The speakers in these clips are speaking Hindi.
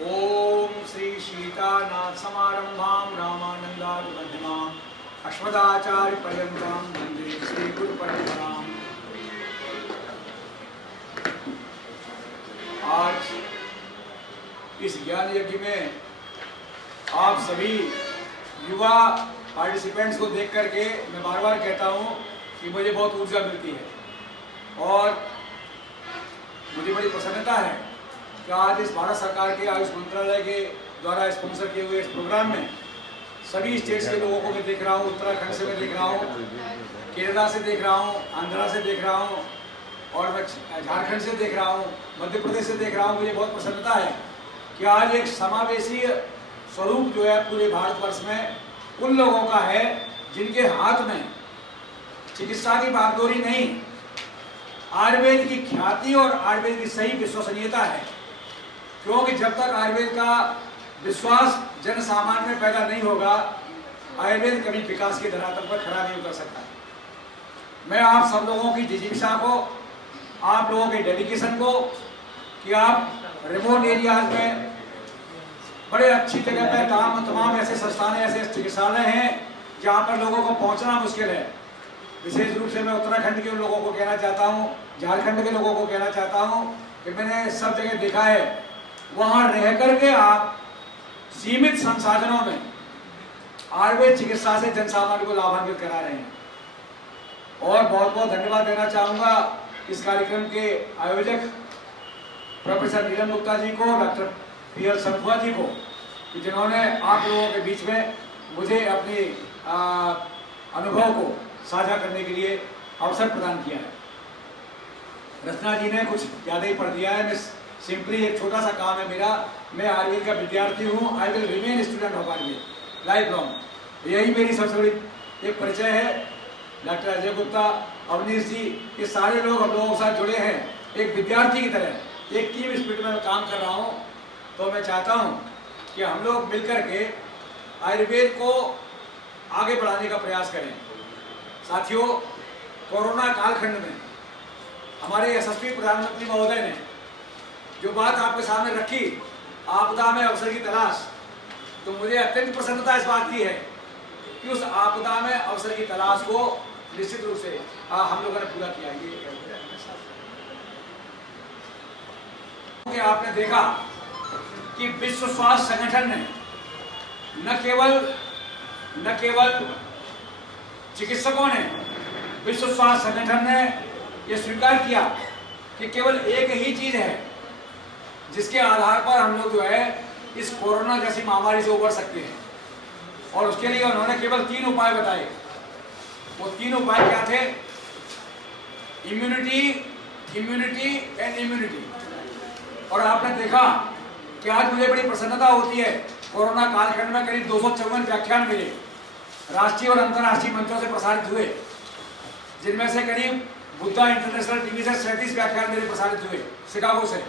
ओम श्री सीतानाथ समारंभां रामानंदादि मध्यमाम् अस्मदाचार्य पर्यन्तां वंदे श्री गुरु परंपराम्। आज इस ज्ञान यज्ञ में आप सभी युवा पार्टिसिपेंट्स को देख करके मैं बार बार कहता हूँ कि मुझे बहुत ऊर्जा मिलती है और मुझे बड़ी प्रसन्नता है कि आज इस भारत सरकार के आयुष मंत्रालय के द्वारा स्पॉन्सर किए हुए इस प्रोग्राम में सभी स्टेट्स के लोगों को मैं देख रहा हूँ। उत्तराखंड से मैं देख रहा हूँ, केरला से देख रहा हूँ, आंध्रा से देख रहा हूँ और मैं झारखंड से देख रहा हूँ, मध्य प्रदेश से देख रहा हूँ। मुझे बहुत प्रसन्नता है कि आज एक समावेशी स्वरूप जो है पूरे भारतवर्ष में उन लोगों का है जिनके हाथ में चिकित्सा की बागडोरी नहीं, आयुर्वेद की ख्याति और आयुर्वेद की सही विश्वसनीयता है। क्योंकि जब तक आयुर्वेद का विश्वास जन सामान्य में पैदा नहीं होगा, आयुर्वेद कभी विकास के धरातल पर खड़ा नहीं उतर सकता। मैं आप सब लोगों की जिज्ञासा को, आप लोगों के डेडिकेशन को कि आप रिमोट एरियाज में बड़े अच्छी जगह पर तमाम ऐसे संस्थान ऐसे चिकित्सालय हैं जहाँ पर लोगों को पहुँचना मुश्किल है। विशेष रूप से मैं उत्तराखंड के लोगों को कहना चाहता हूँ, झारखंड के लोगों को कहना चाहता हूँ कि मैंने सब जगह देखा है, वहाँ रह करके आप सीमित संसाधनों में आयुर्वेद चिकित्सा से जनसामान्य को लाभान्वित करा रहे हैं। और बहुत बहुत धन्यवाद देना चाहूँगा इस कार्यक्रम के आयोजक प्रोफेसर नीलम गुप्ता जी को, डॉक्टर पी.एल. संखुआ जी को, कि जिन्होंने आप लोगों के बीच में मुझे अपनी अनुभव को साझा करने के लिए अवसर प्रदान किया है। रचना जी ने कुछ ज़्यादा ही पढ़ दिया है। मैं सिंपली एक छोटा सा काम है मेरा, मैं आयुर्वेद का विद्यार्थी हूँ। I will remain student of Ayurveda life long. यही मेरी सबसे बड़ी एक परिचय है। डॉक्टर अजय गुप्ता, अवनीश जी, ये सारे लोग हम लोगों के साथ जुड़े हैं एक विद्यार्थी की तरह, एक टीम स्पिरिट में मैं काम कर रहा हूँ। तो मैं चाहता हूँ कि हम लोग मिलकर के आयुर्वेद को आगे बढ़ाने का प्रयास करें। साथियों, कोरोना कालखंड में हमारे यशस्वी प्रधानमंत्री महोदय ने जो बात आपके सामने रखी, आपदा में अवसर की तलाश, तो मुझे अत्यंत प्रसन्नता इस बात की है कि उस आपदा में अवसर की तलाश को निश्चित रूप से हम लोगों ने पूरा किया। ये आपने देखा कि विश्व स्वास्थ्य संगठन ने न केवल चिकित्सकों ने, विश्व स्वास्थ्य संगठन ने यह स्वीकार किया कि केवल एक ही चीज है जिसके आधार पर हम लोग जो है इस कोरोना जैसी महामारी से उबर सकते हैं। और उसके लिए उन्होंने केवल 3 उपाय बताए। वो 3 उपाय क्या थे? Immunity, immunity and immunity. और आपने देखा कि आज मुझे बड़ी प्रसन्नता होती है, कोरोना कालखंड में करीब 254 व्याख्यान मिले, राष्ट्रीय और अंतर्राष्ट्रीय मंचों से प्रसारित हुए, जिनमें से करीब बुद्धा इंटरनेशनल टीवी से 37 व्याख्यान मेरे प्रसारित हुए शिकागो से।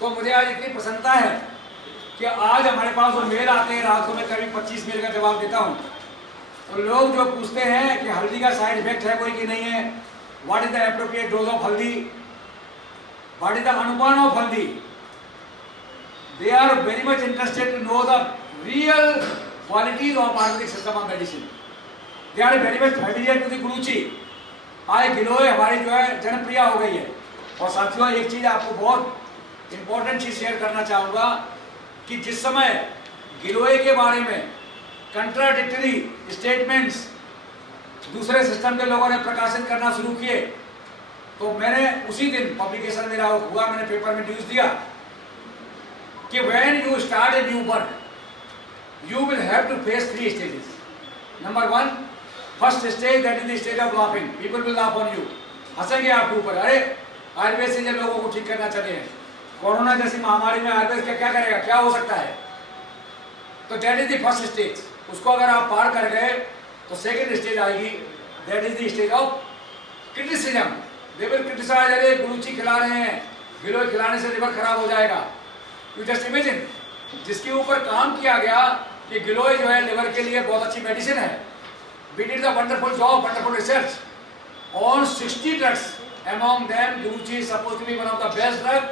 तो मुझे आज इतनी प्रसन्नता है कि आज हमारे पास वो मेल आते हैं, रात को मैं करीब 25 मेल का जवाब देता हूँ। तो लोग जो पूछते हैं कि हल्दी का साइड इफेक्ट है कोई कि नहीं है, what is the appropriate dose of हल्दी, व्हाट इज द अनुपान ऑफ हल्दी, they are very much interested to know the real qualities of Ayurvedic system of medicine. They are very much familiar to the गुरुची। आज गिलोय हमारी जो है जनप्रिय हो गई है। और साथियों, एक चीज आपको बहुत इंपॉर्टेंट चीज शेयर करना चाहूँगा कि जिस समय गिलोय के बारे में कंट्राडिक्टरी स्टेटमेंट्स दूसरे सिस्टम के लोगों ने प्रकाशित करना शुरू किए, तो मैंने उसी दिन पब्लिकेशन मेरा हुआ, मैंने पेपर में न्यूज दिया कि when you start a new work, you will have to face 3 stages. Number 1, first stage, that is the stage of laughing. People will laugh on you. हंसेंगे आपके ऊपर। अरे आयुर्वेद से जब लोगों को ठीक करना चाहते हैं, कोरोना जैसी महामारी में आयुर्वेद क्या करेगा, क्या हो सकता है? तो that is the first stage. उसको अगर आप पार कर गए तो सेकेंड स्टेज आएगी, that is the stage of criticism. They will criticize, अरे गुरुची खिला रहे हैं, गिलोय खिलाने से लिवर खराब हो जाएगा। You just imagine, जिसके ऊपर काम किया गया कि गिलोय जो है लिवर के लिए बहुत अच्छी मेडिसिन है। We did the wonderful job, wonderful research on 60 drugs. Among them, Guruchi is supposed to be one of the best drugs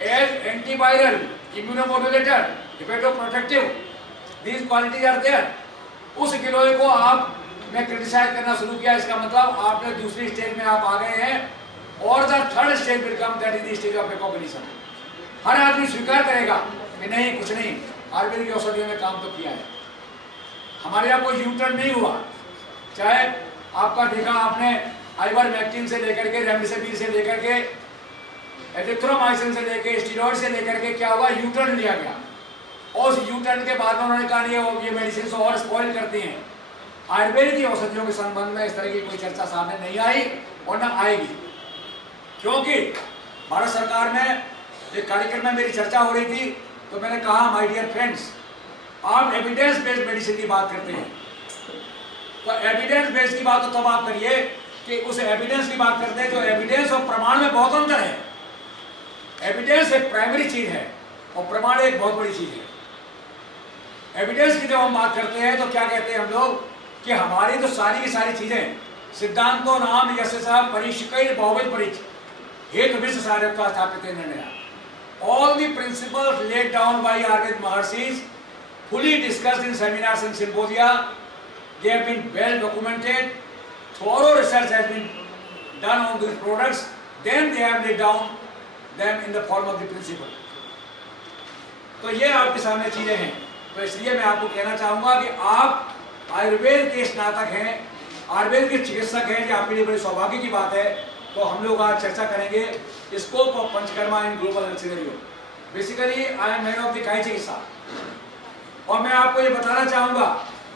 as antiviral, immunomodulator, hepatoprotective, these qualities are there. उस गिलोय को आप मैं क्रिटिसाइज करना शुरू किया, इसका मतलब आपने दूसरी स्टेज में आप आ गए हैं, और the third stage will come, that is the stage of recognition. हर आदमी स्वीकार करेगा कि नहीं कुछ नहीं, आयुर्वेद की औषधियों में काम तो किया है, हमारे यहाँ कोई यूटर्न नहीं हुआ। चाहे आपका देखा आपने आइवरमेक्टिन से लेकर के, रेमडेसिविर से लेकर के, एजिथ्रोमाइसिन से लेकर, स्टीरॉइड से लेकर के क्या हुआ, यूटर्न लिया गया, और उस यूटर्न के बाद में उन्होंने कहा ये मेडिसिन और स्पॉइल करती हैं। आयुर्वेद की औषधियों के संबंध में इस तरह की कोई चर्चा सामने नहीं आई और न आएगी, क्योंकि भारत सरकार में एक कार्यक्रम में मेरी चर्चा हो रही थी, तो मैंने कहा माय डियर फ्रेंड्स, आप एविडेंस बेस्ड मेडिसिन की बात करते हैं, तो एविडेंस बेस्ड की बात तो तब आप करिए कि उस एविडेंस की बात करते हैं जो एविडेंस और प्रमाण में बहुत अंतर है। एविडेंस एक प्राइमरी चीज है और प्रमाण एक बहुत बड़ी चीज है। एविडेंस की जब हम बात करते हैं तो क्या कहते हैं हम लोग कि हमारी तो सारी की सारी चीजें सिद्धांतों नाम यश परीक्षिक बहुविध परीक्ष हेतु विश्व सारत्वा स्थापित निर्णय, all the principles laid down by Ayurvedic Maharshis, fully discussed in seminars and symposia, they have been well documented, thorough research has been done on these products, then they have laid down them in the form of the principle. तो ये आपके सामने चीजें हैं, तो इसलिए मैं आपको कहना चाहूंगा कि आप आयुर्वेद के स्नातक हैं, आयुर्वेद के चिकित्सक हैं, ये आपके लिए बड़ी सौभाग्य की बात है। तो हम लोग आज चर्चा करेंगे scope of panchakarma in global health scenario. Basically I am man of the काई चिकित्सा, और मैं आपको ये बताना चाहूंगा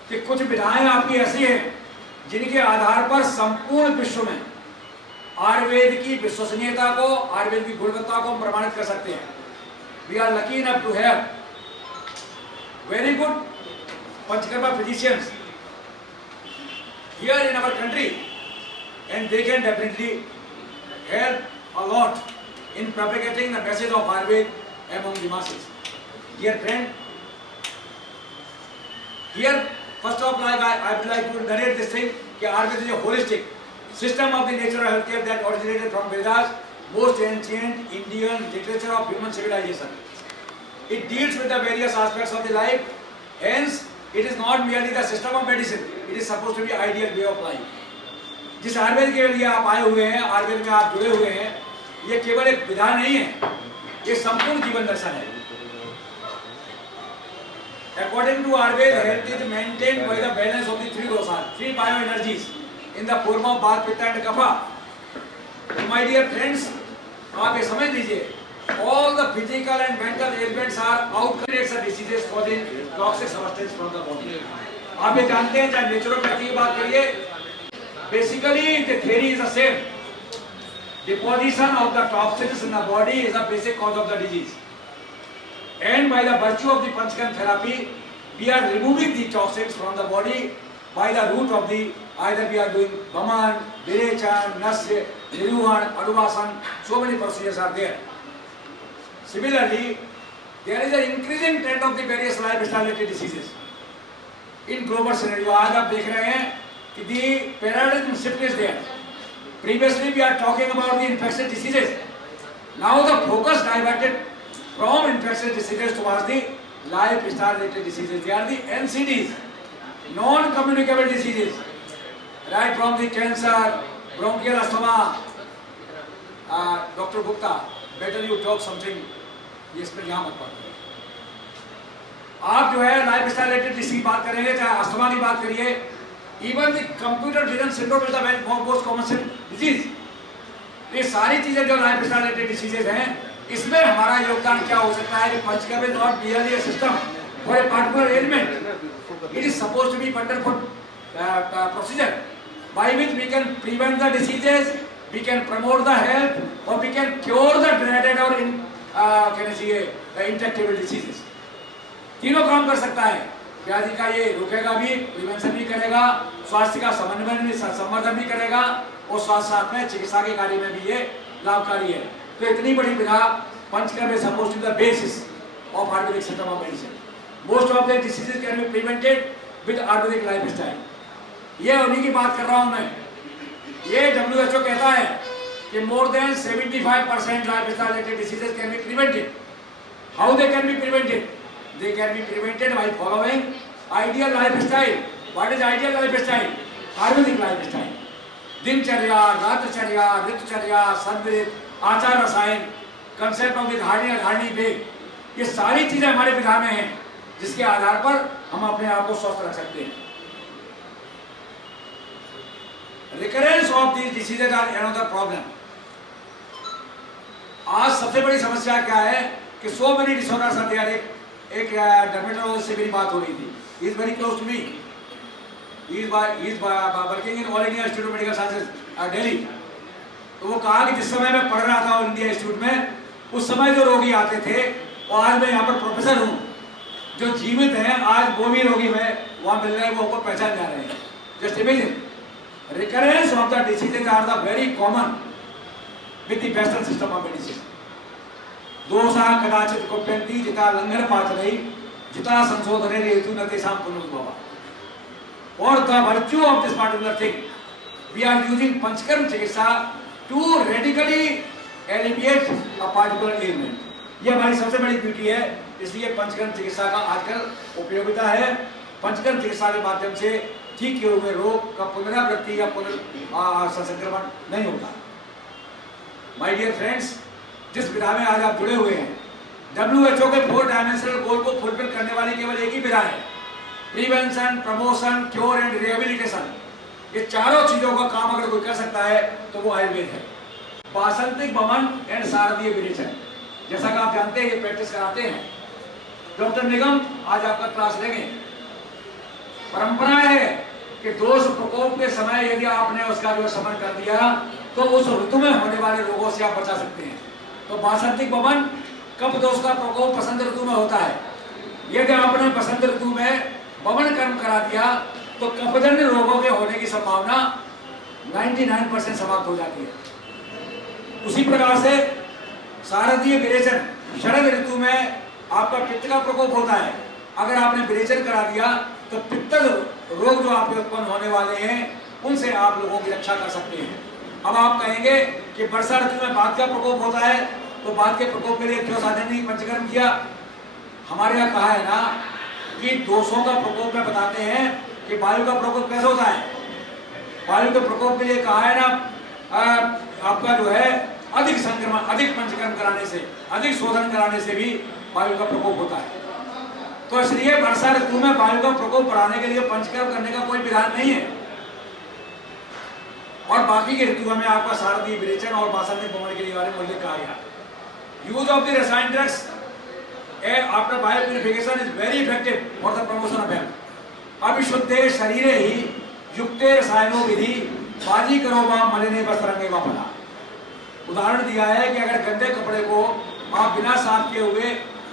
कि कुछ विधाएं आपकी ऐसी हैं जिनके आधार पर संपूर्ण विश्व में आयुर्वेद की विश्वसनीयता को, आयुर्वेद की गुणवत्ता को प्रमाणित कर सकते हैं। We are lucky enough to have very good panchakarma physicians here in our country, and they can definitely help a lot in propagating the message of Ayurveda among the masses. Dear friend, here first of all I would like to narrate this thing कि Ayurveda is a holistic system of the natural healthcare that originated from Vedas, most ancient Indian literature of human civilization. It deals with the various aspects of the life, hence it is not merely the system of medicine, it is supposed to be ideal way of life. जिस आयुर्वेद के लिए आप आए हुए हैं, आयुर्वेद में आप जुड़े हुए हैं, ये केवल एक विधान नहीं है, ये संपूर्ण जीवन दर्शन है। According to Ayurveda, health is maintained by the balance of the three dosas, three bioenergies in the form of Vata, Pitta and Kapha. So my dear friends, आप ये समझ लीजिए, all the physical and mental ailments are outcomes of diseases causing toxic substances from the body. आप ये जानते हैं, चाहे नेचुरोपैथी की बात करिए, basically the theory is the same. Deposition of the toxins in the body is the basic cause of the disease. And by the virtue of the Panchkarma therapy, we are removing the toxins from the body by the root of the, either we are doing Vaman, Virechan, Nasya, Niruhan, Anuvasan, so many procedures are there. Similarly, there is an increasing trend of the various lifestyle related diseases. In global scenario, आज आप देख रहे हैं कि the paradigm shift is there. Previously, we are talking about the infectious diseases. Now the focus diverted from infectious diseases towards the lifestyle related diseases. They are the NCDs, non-communicable diseases, right from the cancer, bronchial asthma. Dr. Gupta, better you talk something. ये इस पर यहाँ मत बात करिए। आप जो है लाइफस्टाइल रिलेटेड डिसीज की बात करेंगे, चाहे अस्थमा की बात करिए, even the computer vision syndrome is the most common disease. ये सारी चीजें जो लाइफस्टाइल रिलेटेड डिसीजेज हैं, इसमें हमारा योगदान क्या हो सकता है कि panchakarma is not merely a system for a particular ailment. It is supposed to be wonderful procedure by which we can prevent the diseases, we can promote the health, or we can cure the dreaded or intractable diseases. तीनों काम कर सकता है। व्याधि का ये रोकेगा भी, प्रिवेंशन भी करेगा, स्वास्थ्य का समन्वय भी, संवर्धन भी करेगा, और साथ साथ में चिकित्सा के कार्य में भी ये लाभकारी है। तो इतनी बड़ी विधा panchakarma is supposed to be the basis of Ayurvedic system of medicine. Most of the diseases can be prevented with Ayurvedic lifestyle. ये उन्हीं की बात कर रहा हूँ मैं। ये WHO कहता है कि more than 75% lifestyle related diseases can be prevented. How they can be prevented? They can be prevented by following ideal lifestyle. What is ideal lifestyle? Ayurvedic lifestyle. दिनचर्या, रातचर्या, ऋतुचर्या, संवित, आचार रसायन, कंसेप्ट ऑफ धारणी वेग, ये सारी चीजें हमारे विधान में हैं, जिसके आधार पर हम अपने आप को स्वस्थ रख सकते हैं। Recurrence of these diseases are another problem. आज सबसे बड़ी समस्या क्या है कि so many disorders are there. एक डर्मेटोलॉजिस्ट से मेरी बात हो रही थी, he is very close to me, he is working in All India Institute of Medical Sciences Delhi. तो वो कहा कि जिस समय मैं पढ़ रहा था ऑल इंडिया इंस्टीट्यूट में, उस समय जो रोगी आते थे, और आज मैं यहाँ पर प्रोफेसर हूँ, जो जीवित हैं आज वो भी रोगी में वहाँ मिल रहे हैं, वो हमको पहचान जा रहे हैं। Just imagine, recurrence of the diseases are the very common with the western system of medicine. दोषा कदाचित कुप्यन्ति जिता लंघन पाचनै जिता संशोधने हेतु न तेषां पुनरुद्भवः। और the virtue of this particular thing, we are using panchakarma चिकित्सा to radically alleviate a particular element. ये हमारी सबसे बड़ी ब्यूटी है, इसलिए पंचकर्म चिकित्सा का आजकल उपयोगिता है। पंचकर्म चिकित्सा के माध्यम से ठीक किए हुए रोग का पुनरावृत्ति या संक्रमण नहीं होता। माय डियर फ्रेंड्स, जिस विधा में आज आप जुड़े हुए हैं, WHO के 4 डायमेंशनल गोल को फुलफिल करने वाली केवल एक ही विधा है, prevention, promotion, cure and rehabilitation. ये चारों चीजों का काम अगर कोई कर सकता है तो वो आयुर्वेद है। वासंतिक वमन एंड शारदीय विरेचन, जैसा कि आप जानते हैं ये प्रैक्टिस कराते हैं डॉक्टर निगम, आज आपका क्लास लेंगे। परंपरा है कि दोष प्रकोप के समय यदि आपने उसका जो शमन कर दिया तो उस ऋतु में होने वाले रोगों से आप बचा सकते हैं। तो वासंतिक वमन, कब दोष का प्रकोप बसंत ऋतु में होता है। यदि आपने बसंत ऋतु में वमन कर्म करा दिया तो कफजन्य रोगों के होने की संभावना 99% समाप्त हो जाती है। उसी प्रकार से शारदीय विरेचन, शरद ऋतु में आपका पित्त का प्रकोप होता है। अगर आपने विरेचन करा दिया तो पित्त रोग जो आपके उत्पन्न होने वाले हैं उनसे आप लोगों की रक्षा कर सकते हैं। अब आप कहेंगे कि वर्षा ऋतु में बात का प्रकोप होता है, तो बात के प्रकोप के लिए क्यों साधन नहीं पंचकर्म किया। हमारे यहाँ कहा है ना कि दोषों का प्रकोप में बताते हैं कि वायु का प्रकोप कैसे होता है। वायु के प्रकोप के लिए कहा है ना आपका जो है अधिक संक्रमण, अधिक पंचकर्म कराने से, अधिक शोधन कराने से भी वायु का प्रकोप होता है। तो इसलिए वर्षा ऋतु में वायु का प्रकोप बढ़ाने के लिए पंचकर्म करने का कोई विधान नहीं है। और बाकी के ऋतुओं में आपका शारदीय विरेचन और वासंतिक वमन के लिए बारे में उल्लेख कहा गया। यूज ऑफ द रसायन drugs after bio purification is very effective for the promotion of health. अविशुद्धे शरीरे ही युक्ते रसायनों विधि बाजी करो वा मलिने वस्त्रंगे वा फला। उदाहरण दिया है कि अगर गंदे कपड़े को आप बिना साफ किए हुए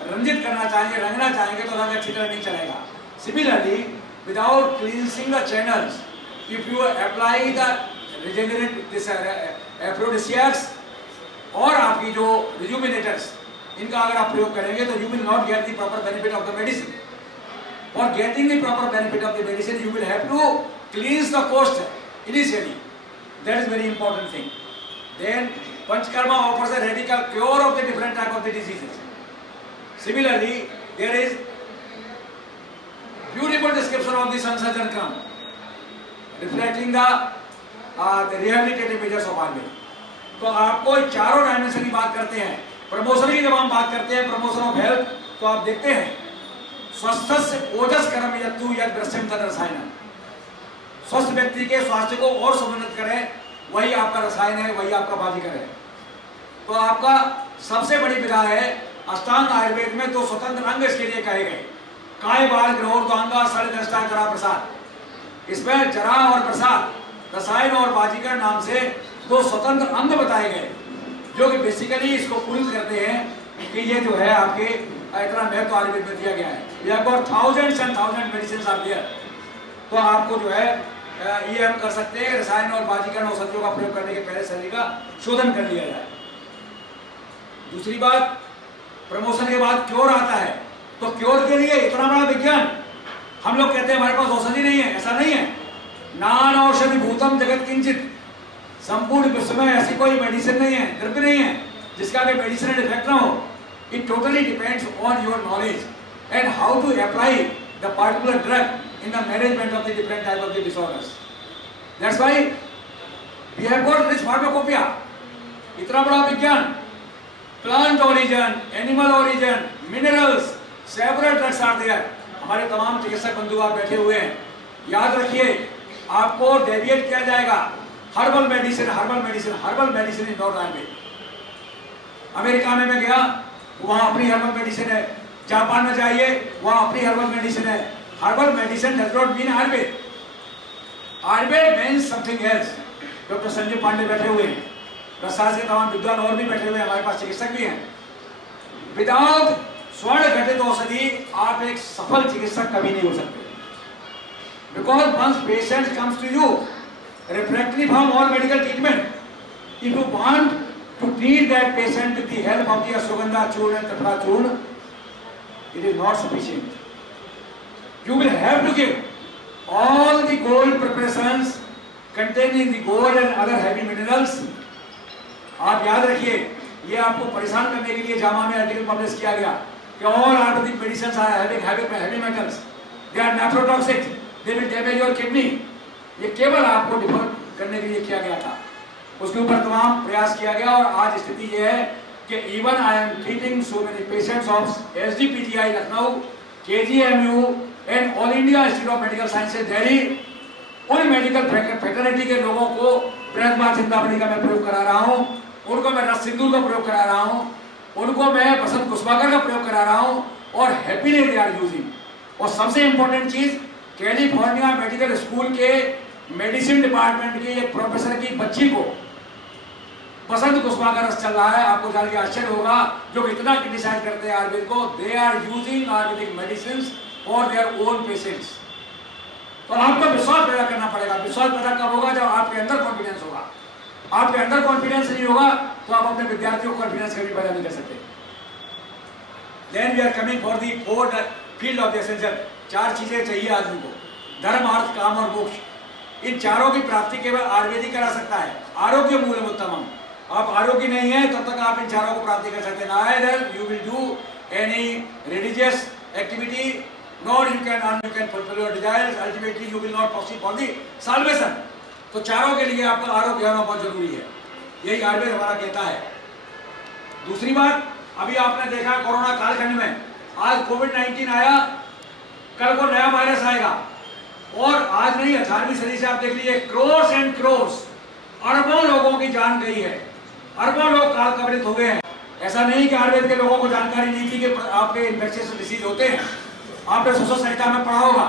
रंजित करना चाहेंगे, रंगना चाहेंगे तो रंग अच्छी तरह नहीं चलेगा। Similarly without cleansing the channels, if you apply the regenerate this aphrodisiacs और आपकी जो रिजुविनेटर्स, इनका अगर आप प्रयोग करेंगे तो you will not get the proper benefit of the medicine. For getting the proper benefit of the medicine you will have to cleanse the coast initially, that is very important thing. Then Panchkarma offers a radical cure of the different type of the diseases. Similarly, there is beautiful description of the Sansajan Kram, reflecting the rehabilitative measures of Ayurveda. तो आपको चारों डायमेंशन की बात करते हैं। प्रमोशन की जब हम बात करते हैं, प्रमोशन ऑफ हेल्थ, तो आप देखते हैं स्वस्थस्य ओजस कर्म यत्तु यद दृश्यम तद रसायन। स्वस्थ व्यक्ति के स्वास्थ्य को और समुन्नत करें, वही आपका रसायन है, वही आपका बाजीकर है। तो आपका सबसे बड़ी विधा है अष्टांग आयुर्वेद में दो स्वतंत्र अंग इसके लिए कहे गए, काय बाल ग्रहोर द्वांगा सड़ दृष्टा जरा प्रसाद। इसमें जरा और प्रसाद, रसायन और बाजीकर नाम से दो स्वतंत्र अंग बताए गए, जो कि बेसिकली इसको प्रूव करते हैं कि ये जो है आपके इतना महत्व आयुर्वेद में दिया गया है। ये आपको thousands and thousand medicine are there. तो आपको जो है ये हम कर सकते हैं, रसायन और बाजीकर औषधियों का प्रयोग करने के पहले शरीर का शोधन कर लिया जाए। दूसरी बात, प्रमोशन के बाद क्योर आता है, तो क्योर के लिए इतना बड़ा विज्ञान। हम लोग कहते हैं हमारे पास औषधि नहीं है, ऐसा नहीं है। नान औषधि भूतम जगत किंचित, संपूर्ण विश्व में ऐसी कोई मेडिसिन नहीं है, द्रव्य नहीं है जिसका कोई मेडिसिनल इफेक्ट ना हो। It totally depends on your knowledge and how to apply the particular drug in the management of the different type of the disorders. That's why we have got rich pharmacopoeia, इतना बड़ा विज्ञान, plant origin, animal origin, minerals, several drugs are there. हमारे तमाम चिकित्सक बंधु आप बैठे हुए हैं, याद रखिए आपको डेविएट किया जाएगा। Herbal medicine, herbal medicine, herbal medicine is not Ayurveda. America में मैं गया, वहां अपनी हर्बल मेडिसिन है। जापान में जाइए, वहां अपनी हर्बल मेडिसिन है। Herbal medicine does not mean Ayurveda. Ayurveda means something else. Doctor Sanjeev Pandey बैठे हुए हैं, प्रसाद के तमाम विद्वान और भी बैठे हुए हैं, हमारे पास चिकित्सक भी हैं। विदाउट स्वर्ण घटित औषधि आप एक सफल चिकित्सक कभी नहीं हो सकते। Because once patient comes to you, refractory from all medical treatment, if you want to treat that patient with the help of the ashwagandha churna and tapra churna, it is not sufficient. You will have to give all the gold preparations containing the gold and other heavy minerals. आप याद रखिए, ये आपको परेशान करने के लिए जामा में आर्टिकल पब्लिश किया गया कि all Ayurvedic medicines are having heavy metals. They are nephrotoxic. They will damage your kidney. ये केवल आपको डिफर करने के लिए किया गया था, उसके ऊपर तमाम प्रयास किया गया। और आज स्थिति ये है कि even I am treating so many patients of SDPGI Lucknow, KGMU and all India Institute of Medical Sciences Delhi. उन मेडिकल फैकल्टी के लोगों को बृहस्पति चिंतामणि का मैं प्रयोग करा रहा हूँ, उनको मैं रस सिंदूर का प्रयोग करा रहा हूँ, उनको मैं बसंत कुसुमाकर का प्रयोग करा रहा हूँ और हैप्पीली दे आर यूजिंग। और सबसे इंपॉर्टेंट चीज, कैलिफोर्निया मेडिकल स्कूल के मेडिसिन डिपार्टमेंट के एक प्रोफेसर की बच्ची को बसंत कुसुमाकर रस चल रहा है। आपको जान के आश्चर्य होगा, जो इतना क्रिटिसाइज करते हैं आयुर्वेद को, they are using Ayurvedic medicine for their own patients. तो आपको विश्वास पैदा करना पड़ेगा। विश्वास पैदा कब होगा? जब आपके अंदर कॉन्फिडेंस होगा। आपके अंदर कॉन्फिडेंस नहीं होगा तो आप अपने विद्यार्थियों को कॉन्फिडेंस कभी पैदा नहीं कर सकते। Then we are coming for the fourth field of the essential. चार चीजें चाहिए आदमी को, धर्म, अर्थ, काम और मोक्ष। इन चारों की प्राप्ति केवल आयुर्वेद ही करा सकता है। आरोग्य मूलम उत्तमम। आप आरोग्य नहीं है तब तक आप इन चारों को प्राप्ति कर सकते हैं। Neither you will do any religious activity, nor you can fulfill your desires. Ultimately you will not proceed for the salvation. तो चारों के लिए आपका आरोग्य होना बहुत जरूरी है, यही आयुर्वेद हमारा कहता है। दूसरी बात, अभी आपने देखा कोरोना कालखंड में, आज कोविड-19 आया, कल को नया वायरस आएगा, और आज नहीं 18वीं सदी से आप देख लीजिए, क्रोर्स एंड क्रोर्स, अरबों लोगों की जान गई है, अरबों लोग काल कवरित हो गए हैं। ऐसा नहीं कि आयुर्वेद के लोगों को जानकारी नहीं थी कि आपके इन्फेक्शियस डिसीज होते हैं। आपने सुश्रुत संहिता में पढ़ा होगा,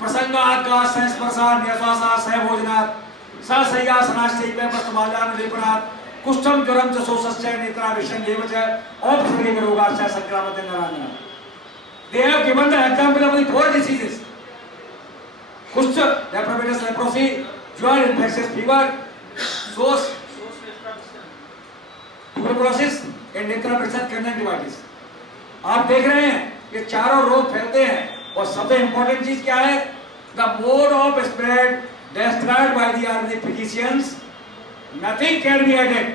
प्रसंगात का संस्पर्शात निश्वासात सहभोजनात् सशय्यासनाश्चैव प्रस्तमाल्यान लेपनात् कुष्ठम ज्वरम च शोषश्च नेत्राविषं देव च औपसर्गिक रोगाश्च संक्रामते नरांगना। They have given the example of the 4 diseases: कुष्ठ, लेप्रोपिटस लेप्रोसी, ज्वर, infectious fever, सोस, ट्यूबरकुलोसिस एंड नेत्राविषं कंजंक्टिवाइटिस। आप देख रहे हैं कि चारों रोग फैलते हैं, और सबसे इंपॉर्टेंट चीज क्या है? The mode of spread described by the Ayurvedic physicians, nothing can be added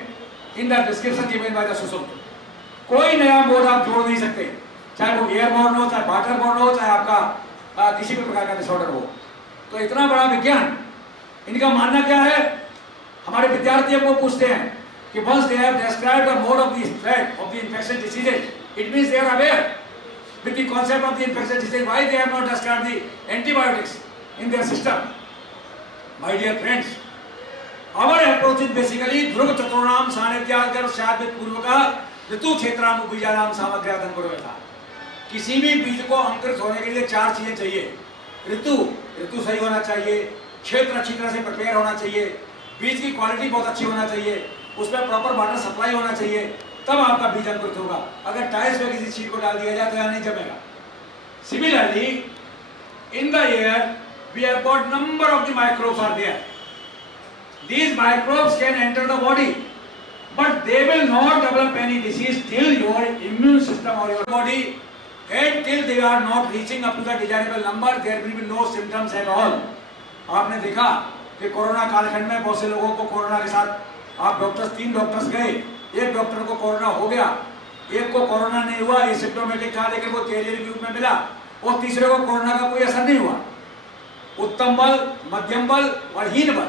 in the description given by the Susumna। कोई नया मोड आप जोड़ नहीं सकते, चाहे वो एयरबोर्न हो, चाहे वाटरबोर्न हो, चाहे आपका किसी भी प्रकार का डिसऑर्डर हो। तो इतना बड़ा विज्ञान, इनका मानना क्या है? हमारे विद्यार्थी हमको पूछते हैं कि once they have described the mode of the spread of the infectious diseases, it means they are aware with the concept of the infectious disease. Why they have not described the antibiotics in their system? My dear friends, our approach is basically ध्रुव चतुर्णाम सानिध्याद्गर शाद्वित पूर्वका ऋतु क्षेत्राम बीजानाम सामग्र्यादन करोयथा। किसी भी बीज को अंकुरित होने के लिए 4 चीजें चाहिए। ऋतु सही होना चाहिए, क्षेत्र अच्छी तरह से प्रिपेयर होना चाहिए, बीज की क्वालिटी बहुत अच्छी होना चाहिए, उसमें प्रॉपर वाटर सप्लाई होना चाहिए, तब आपका बीज अंकुरित होगा। अगर टाइल्स में किसी चीज को डाल दिया जाए तो यहाँ नहीं जमेगा। Similarly in the air we have got number of the microbes are there. These microbes can enter the body, but they will not develop any disease till your immune system or your body, and till they are not reaching up to the desirable number, there will be no symptoms at all. आपने देखा कि कोरोना कालखंड में बहुत से लोगों को कोरोना के साथ आप डॉक्टर्स 3 डॉक्टर्स गए, एक डॉक्टर को कोरोना हो गया, एक को कोरोना नहीं हुआ, एसिम्प्टोमेटिक था लेकिन वो कैरियर के रूप में मिला, और तीसरे को कोरोना का कोई असर नहीं हुआ। उत्तम बल, मध्यम बल और हीन बल।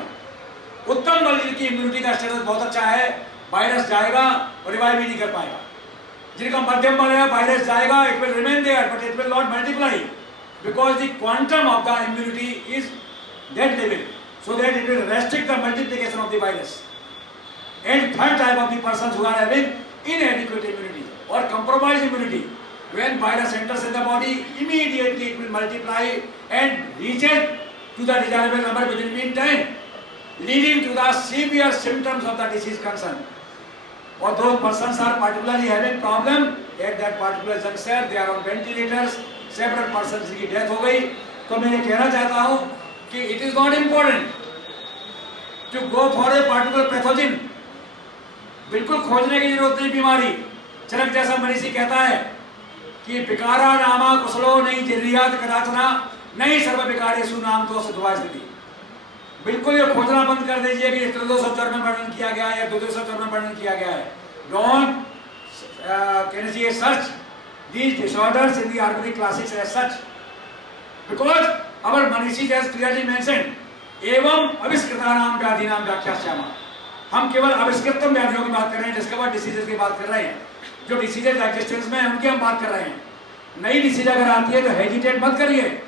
उत्तम बल जिनकी इम्यूनिटी का स्टेटस बहुत अच्छा है, वायरस जाएगा और रिवाइव भी नहीं कर पाएगा। जिनका मध्यम बल है, वायरस जाएगा, it will remain there but it will not multiply because the quantum of the immunity is that level so that it will restrict the multiplication of the virus. And third type of the persons who are having inadequate immunity or compromised immunity, when virus enters in the body, immediately it will multiply and reach it to the desirable number within meantime, leading to the severe symptoms of the disease concern. Or those persons are particularly having problem at that particular juncture, they are on ventilators, several persons की death हो गई। तो मैं ये कहना चाहता हूँ कि it is not important to go for a particular pathogen। बिल्कुल खोजने की जरूरत नहीं बीमारी। चरक जैसा मनीषी कहता है कि विकारा नामा कुशलो नहीं जिर्रियात कदाचना नहीं सर्व विकारेषु नाम तो सद्वा स्थिति। बिल्कुल ये खोजना बंद कर दीजिए कि 1300 में वर्णन किया गया है या 2200 में वर्णन किया गया है। Don't can you say search these disorders in the Ayurvedic classics as such because our Manishi has clearly mentioned एवं अविष्कृता नाम व्याधि नाम व्याख्यास्यामा। हम केवल अविष्कृतम व्याधियों की बात कर रहे हैं, डिस्कवर डिसीजेस की बात कर रहे हैं। जो डिसीजेस एग्जिस्टेंस में है उनकी हम बात कर रहे हैं। नई डिसीज अगर आती है तो हेजिटेट मत करिए,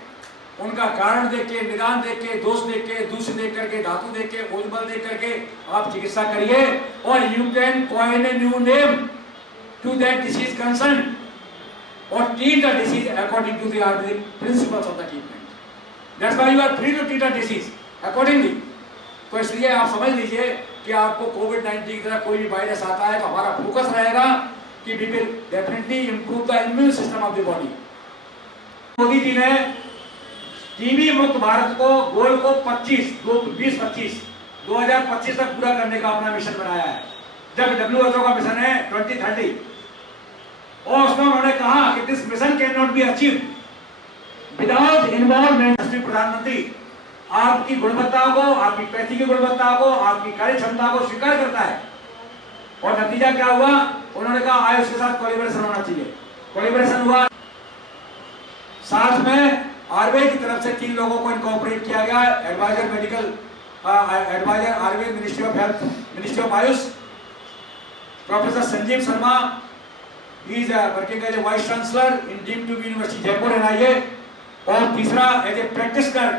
उनका कारण देख के, निदान देख के, दोष देख के, दूष देख करके, धातु देख के, ओजबल देख करके आप चिकित्सा करिए और you can coin a new name to that disease concern और treat the disease according to the Ayurvedic principles of the treatment. That's why you are free to treat the disease accordingly. तो इसलिए आप समझ लीजिए कि आपको कोविड-19 की तरह कोई भी वायरस आता है तो हमारा फोकस रहेगा कि we will definitely improve the immune system of the body. Modi ji ने टीबी मुक्त भारत को गोल को 2025 तक पूरा करने का अपना मिशन बनाया है, जब WHO का मिशन है 2030। और उसमें उन्होंने कहा कि this mission can not be achieve without involvement. प्रधानमंत्री आपकी गुणवत्ता को, आपकी पैथी की गुणवत्ता को, आपकी कार्य क्षमता को स्वीकार करता है। और नतीजा क्या हुआ? उन्होंने कहा आयुष के साथ कोलैबोरेशन होना चाहिए। कोलैबोरेशन हुआ, साथ में आयुर्वेद की तरफ से 3 लोगों को इनकॉर्पोरेट किया गया। Adviser medical adviser Ayurveda, ministry of health, ministry of AYUSH, professor Sanjeev Sharma, he is working as a vice chancellor in deemed to be university Jaipur NIA। और तीसरा as a practitioner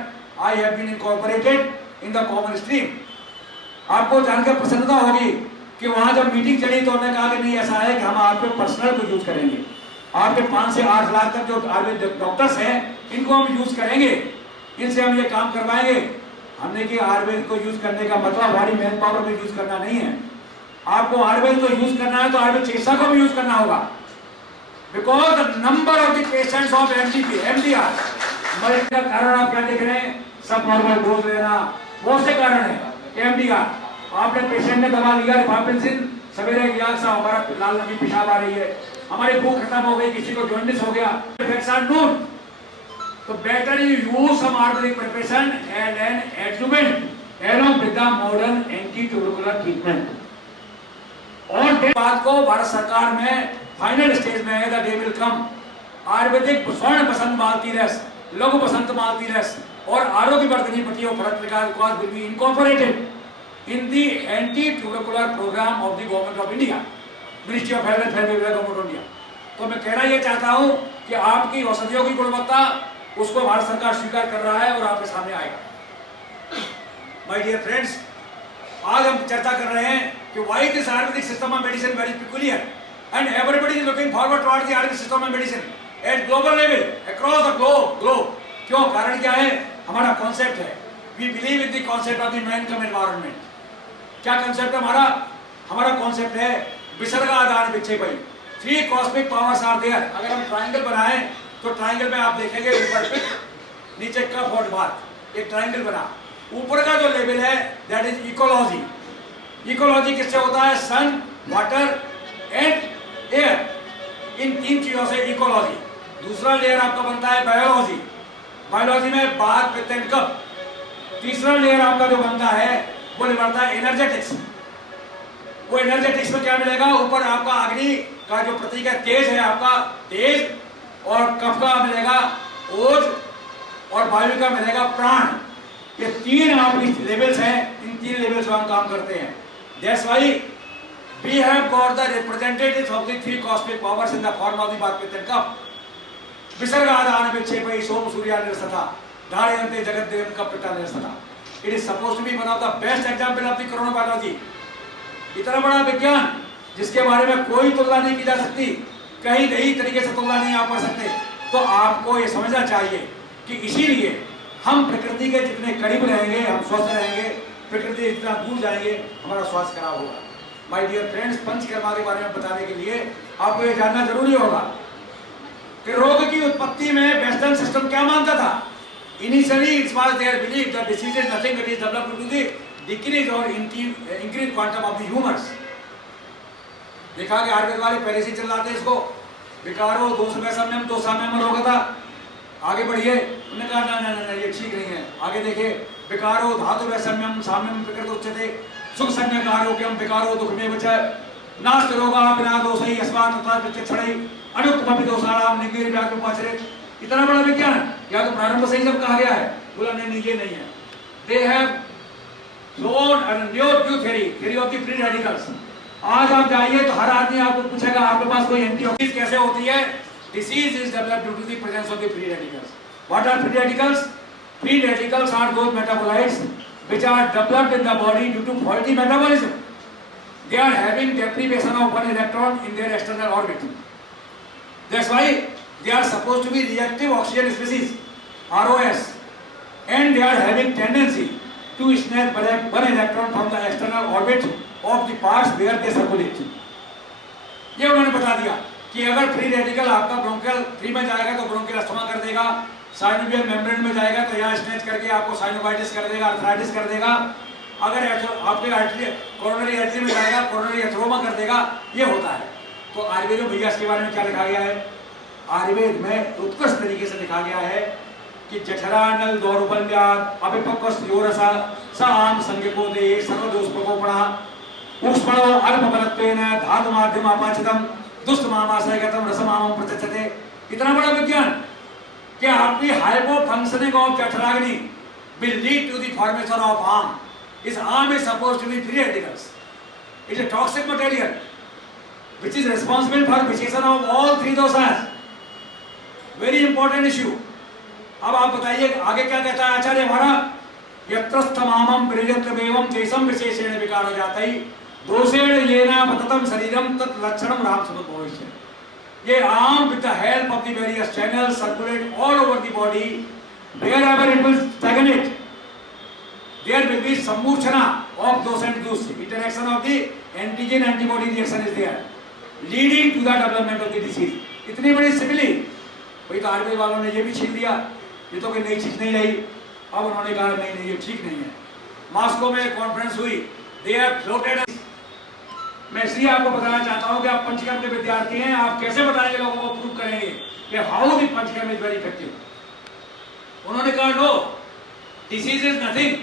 I have been incorporated in the common stream। आपको जानकर प्रसन्नता होगी कि वहां जब मीटिंग चली तो उन्होंने कहा कि नहीं, ऐसा है कि हम आपके पर्सनल को यूज करेंगे, आपके 5 से 8 लाख तक जो आयुर्वेद डॉक्टर्स हैं इनको हम यूज करेंगे, इनसे हम ये काम करवाएंगे। हमने कि आयुर्वेद को यूज करने का मतलब हमारी मैन पावर को यूज करना नहीं है। आपको आयुर्वेद को यूज करना है तो आयुर्वेद चिकित्सा को भी यूज करना होगा। Because the number of the patients of MDR मरीज का कारण आप क्या देख रहे हैं? सब नॉर्मल डोज लेना, बहुत से कारण है। MDR आपने पेशेंट ने दवा लिया रिफाम्पिसिन, सवेरे गिलास सा हमारा लाल नमी पेशाब आ रही है, हमारी भूख खत्म हो गई, किसी को जॉन्डिस हो गया, इफेक्ट्स आर नोन। तो better you use some Ayurvedic preparation and an adjuvant along with the modern anti-tubercular treatment। और बात को भारत सरकार में फाइनल स्टेज में है, the day will come Ayurvedic स्वर्ण बसंत मालती रस, लघु बसंत मालती रस और आरोग्य वर्धनी पट्टियों फरक will be incorporated in the anti-tubercular programme of the government of India, ministry of health and family welfare government of India. तो मैं कहना ये चाहता हूँ कि आपकी औषधियों की गुणवत्ता उसको भारत सरकार स्वीकार कर रहा है और आपके सामने आएगा। माय डियर फ्रेंड्स, आज हम चर्चा कर रहे हैं कि why this Ayurvedic system of medicine very peculiar and everybody is looking forward towards the Ayurvedic system of medicine at global level across the globe. क्यों? कारण क्या है? हमारा कॉन्सेप्ट है, we believe in the concept of the man cum environment. क्या कॉन्सेप्ट है हमारा? हमारा कॉन्सेप्ट है विसर्ग आधार विक्षेपण, 3 कॉस्मिक पावर्स आर देयर। अगर हम ट्रायंगल बनाएं तो ट्रायंगल में आप देखेंगे ऊपर पिक, नीचे कफ और बात, एक ट्रायंगल बना। ऊपर का जो लेवल है दैट इज इकोलॉजी। इकोलॉजी किससे होता है? सन, वाटर एंड एयर, इन 3 चीजों से इकोलॉजी। दूसरा लेयर आपका बनता है बायोलॉजी। बायोलॉजी में बात, पित्त एंड कफ, तीसरा लेयर आपका जो बनता है वो बनता है एनर्जेटिक्स। वो एनर्जेटिक्स में क्या मिलेगा, ऊपर आपका अग्नि का जो प्रतीक है तेज है आपका तेज, और कफ का मिलेगा ओज, और वायु का मिलेगा प्राण। ये तीन आपकी लेवल्स हैं, इन तीन लेवल्स में हम काम करते हैं। That's why we have got the representatives of the three cosmic powers in the form of the वाक्पित्तन कप। विसर्गादान विक्षेपै सोम सूर्या निरसता धारयन्ते जगद्देवं कपिता निरसता। It is supposed to be one of the best example of the corona biology. इतना बड़ा विज्ञान जिसके बारे में कोई तुलना नहीं की जा सकती, कहीं कहीं तरीके से तुलना नहीं आप कर सकते। तो आपको ये समझना चाहिए कि इसीलिए हम प्रकृति के जितने करीब रहेंगे हम स्वस्थ रहेंगे, प्रकृति जितना दूर जाएंगे हमारा स्वास्थ्य खराब होगा। माय डियर फ्रेंड्स, पंचकर्मा के बारे में बताने के लिए आपको ये जानना जरूरी होगा कि रोग की उत्पत्ति में वेस्टर्न सिस्टम क्या मानता था। Initially it was their belief that disease is nothing but is developed to the decrease और increase quantum of the humours. देखा कि आयुर्वेद वाले पहले से चल रहे थे इसको, विकारो दोष साम्यम तो साम्यम रोग था। आगे बढ़िए, उन्होंने कहा ना ना ना ये ठीक नहीं है। आगे देखिए, विकारो धातु वैषम्यम साम्यम विकृत उच्यते सुख संज्ञक आरोग्यम विकारो दुख में बचय नास्त रोगा बिना दोषै अस्मात् तथा प्रत्यक्षणै अनुक्तमपि दोषाणाम निगीर व्याकुपाचरे। इतना बड़ा विज्ञान या तो प्रारंभ से ही जब कहा गया है, बोला नहीं ये नहीं है। They have phloem and new theory of the free radicals. आज आप जाइए तो हर आदमी आपको पूछेगा आपके पास कोई एंटीऑक्सीडेंट कैसे होती है। Disease is developed due to the presence of the free radicals. What are free radicals? Free radicals are those metabolites which are developed in the body due to faulty metabolism. They are having deprivation of one electron in their external orbit. That's why they are supposed to be reactive oxygen species, ROS, and they are having tendency to snatch one electron from the external orbit of the parts where they circulate. ये उन्होंने बता दिया कि अगर फ्री रेडिकल आपका ब्रोंकियल फ्री में जाएगा तो ब्रोंकियल अस्थमा कर देगा, साइनोवियल मेम्ब्रेन में जाएगा तो यहाँ स्नेच करके आपको साइनोवाइटिस कर देगा, अर्थराइटिस कर देगा। अगर आपके आर्टरी कोरोनरी आर्टरी में जाएगा कोरोनरी एथरोमा कर देगा। ये होता है। तो आयुर्वेद में भैया इसके बारे में क्या लिखा गया है? आयुर्वेद में उत्कृष्ट तरीके से लिखा गया है कि जठरानल दौर्बल्यात् अभिपक्वस्योरसा स आम संज्ञको दे सर्वदोष प्रकोपणा ऊष्मणो अल्पबलत्वेन धातु माध्यम अपाचितम दुष्ट मामाशयगतम रसमामम प्रचक्षते। इतना बड़ा विज्ञान कि आपकी हाइपो फंक्शनिंग ऑफ जठराग्नि will lead to the formation of arm. This arm is supposed to be free radicals. It is a toxic material which is responsible for fixation of all three dosas. Very important issue. अब आप बताइए आगे क्या कहता है आचार्य हमारा? यत्रस्थमामं प्रेयत्रमेवं तेषं विशेषेण विकारो जातै दोषेण येना पततं शरीरम तत् लक्षणम राम स्वरूप भविष्य। ये arm with the help of the various channels circulate all over the body. Wherever it will stagnate, there will be sammurchana of those and those. Interaction of the antigen-antibody reaction is there, leading to the development of the disease. इतनी बड़ी सिमिली, वही तो आयुर्वेद वालों ने ये भी छीन लिया, ये तो कोई नई चीज नहीं रही। अब उन्होंने कहा नहीं ये ठीक नहीं है। मॉस्को में एक कॉन्फ्रेंस हुई, they have floated. मैं इसलिए आपको बताना चाहता हूँ कि आप पंचकर्म के विद्यार्थी हैं, आप कैसे बताएंगे लोगों को, प्रूव करेंगे कि how the panchakarma is very effective. उन्होंने कहा no, disease is nothing,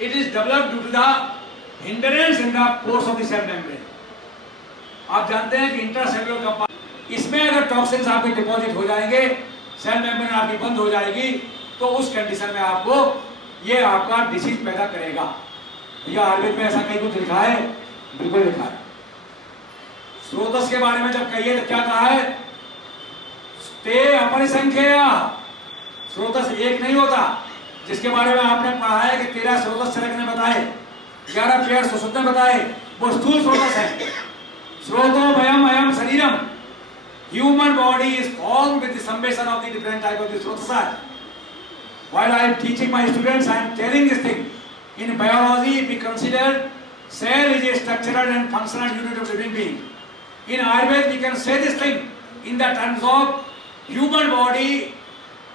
it is developed due to the hindrance in the pores of the cell membrane. आप जानते हैं कि इंट्रासेलुलर कंपार्टमेंट, इसमें अगर टॉक्सिन्स आपके डिपॉजिट हो जाएंगे, सेल मेम्ब्रेन आपकी बंद हो जाएगी, तो उस कंडीशन में आपको ये आपका डिसीज पैदा करेगा। भैया आयुर्वेद में ऐसा कहीं कुछ लिखा है? बिल्कुल लिखा है। स्रोतस के बारे में जब कहिए तो क्या कहा है? ते अपरिसंख्या। स्रोतस एक नहीं होता, जिसके बारे में आपने पढ़ा है कि 13 स्रोतस चरक ने बताए, 11 पेड़ सुश्रुत ने बताए, वो स्थूल स्रोतस है। स्रोतो वयम अयम शरीरम, human body is formed with the summation of the different type of the स्रोतस। While I am teaching my students, I am telling this thing. In biology, we consider cell is a structural and functional unit of living being. In Ayurveda, we can say this thing in the terms of human body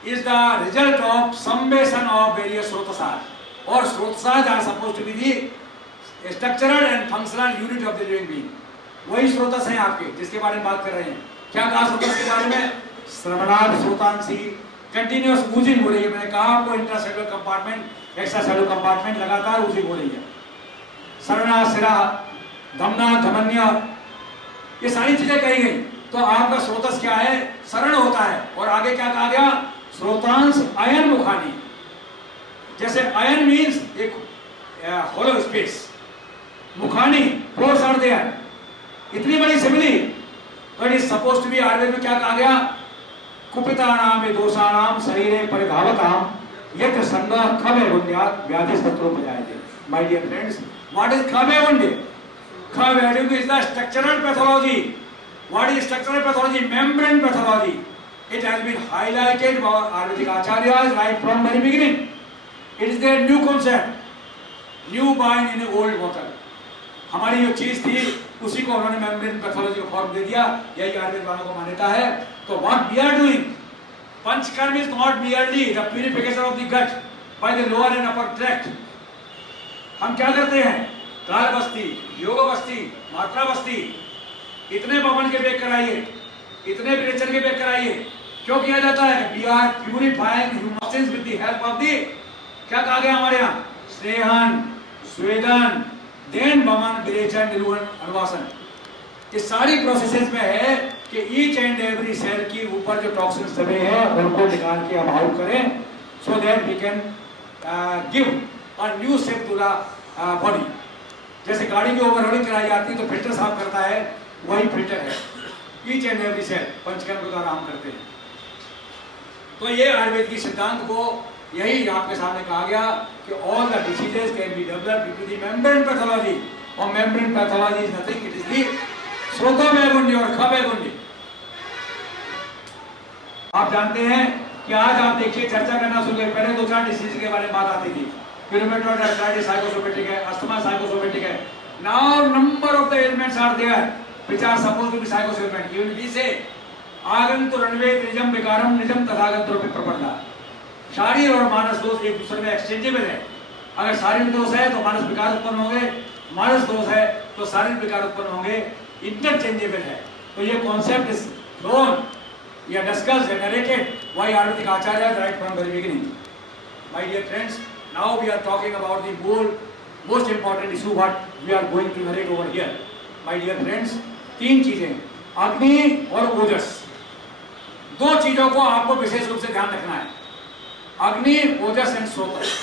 is the result of summation of various srotasas. Or srotasas are supposed to be the structural and functional unit of the living being. वही स्रोतस हैं आपके जिसके बारे में बात कर रहे हैं। क्या कहा स्रोतस के बारे में? श्रवणार्थ स्रोतांशी, कंटिन्यूअस मूजिंग हो रही है। मैंने कहा आपको intracellular compartment extra cellular compartment लगातार उसी हो रही है। सरना, सिरा, धमना, धमन्य, ये सारी चीजें कही गई। तो आपका स्रोतस क्या है? सरण होता है। और आगे क्या कहा गया? स्रोतांश अयन मुखानी। जैसे अयन मीन्स एक होलो स्पेस, मुखानी फोर्स आर देयर, इतनी बड़ी सिमिली। तो it is suppose to be, Ayurveda में क्या कहा गया? कुपितानाम दोषाणाम शरीरे परिधावताम यत्र संग खमे गुण्यात व्याधि शत्रु बजायते। My dear friends, what is खमे गुण्य? खमे is the structural pathology. What is structural pathology? Membrane pathology. It has been highlighted by Ayurvedic acharyas right from very beginning. It is their new concept, new wine in old bottle. हमारी जो चीज थी उसी को उन्होंने मेम्ब्रेन पैथोलॉजी को फॉर्म दे दिया। यही आयुर्वेद वालों को मान्यता है। तो what we are doing, panchakarma is not merely the purification of the gut by the lower and upper tract. हम क्या करते हैं? काल बस्ती, योग बस्ती, मात्रा बस्ती, इतने पवन के बेक कराइए, इतने विरेचन के बेक कराइए। क्यों किया जाता है? We are purifying humans with the help of the, क्या कहा गया हमारे यहाँ? स्नेहन, स्वेदन, देन बमन, विरेचन, निरूपण, अनुवासन। ये सारी प्रोसेसेस में है कि ईच एंड एवरी सेल की ऊपर जो टॉक्सिन्स दबे हैं उनको निकाल के हम आउट करें, so that we can give a new shape to the body. जैसे गाड़ी की ओवरहोलिंग कराई जाती है तो फिल्टर साफ करता है, वही फिल्टर है each and every cell, panchakarma के द्वारा हम करते हैं। तो ये आयुर्वेद की सिद्धांत को यही आपके सामने कहा गया कि all the diseases can be developed due to the membrane pathology. और membrane pathology is nothing, it is the श्रोतोमय गुण्य और खमय गुण्य। आप जानते हैं कि आज आप देखिए चर्चा करना शुरू करें, पहले 2-4 डिसीज के बारे में बात आती थी, रूमेटॉइड आर्थराइटिस साइकोसोमेटिक है, अस्थमा साइकोसोमेटिक है। Now number of the elements are there which are supposed to be psychosomatic. Even we say आगंतुरन्वे निजम विकारम निजम तथागंतुर विप्रपन्ना। शारीर और मानस दोष एक दूसरे में एक्सचेंजेबल है। अगर शारीरिक दोष है तो मानस विकार उत्पन्न होंगे, मानस दोष है तो शारीरिक विकार उत्पन्न होंगे, इंटरचेंजेबल है। तो ये कॉन्सेप्ट इज थ्रोन या discussed and narrated by Ayurvedic acharya right from very beginning. My dear friends, now we are talking about the most important issue what we are going to narrate over here. My dear friends, 3 चीजें, अग्नि और ओजस, 2 चीजों को आपको विशेष रूप से ध्यान रखना है, अग्नि, ओजस एंड स्रोतस।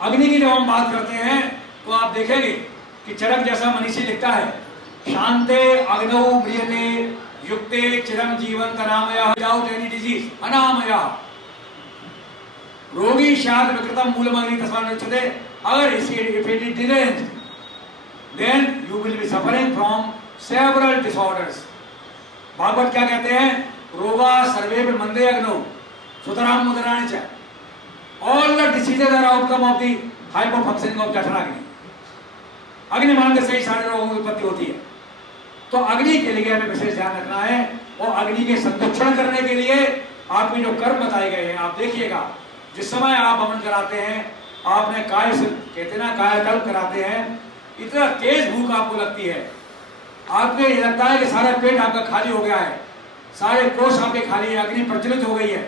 अग्नि की जब हम बात करते हैं तो आप देखेंगे कि चरक जैसा मनीषी लिखता है, शांते अग्नौ म्रियते युक्ते चिरं जीवन तनामया विदाउट एनी डिजीज अनामया। रोगी शाद विकृतम मूलम अग्नि तस्मात् उच्यते। अगर if it is deranged then you will be suffering from several disorders. Bhagwat क्या कहते हैं? रोगा सर्वे मंदे अग्नो सुतराम मुद्राणि च। All the diseases are outcome of the hypofunctioning of जठराग्नि। अग्नि मार्ग से ही सारे रोगों की उत्पत्ति होती है। तो अग्नि के लिए हमें विशेष ध्यान रखना है। और अग्नि के संरक्षण करने के लिए आपके जो कर्म बताए गए हैं, आप देखिएगा जिस समय आप हवन कराते हैं, आपने काय से कहते ना कायाकल्प कराते हैं, इतना तेज भूख आपको लगती है, आपको ये लगता है कि सारा पेट आपका खाली हो गया है, सारे कोष आपके खाली है, अग्नि प्रज्वलित हो गई है।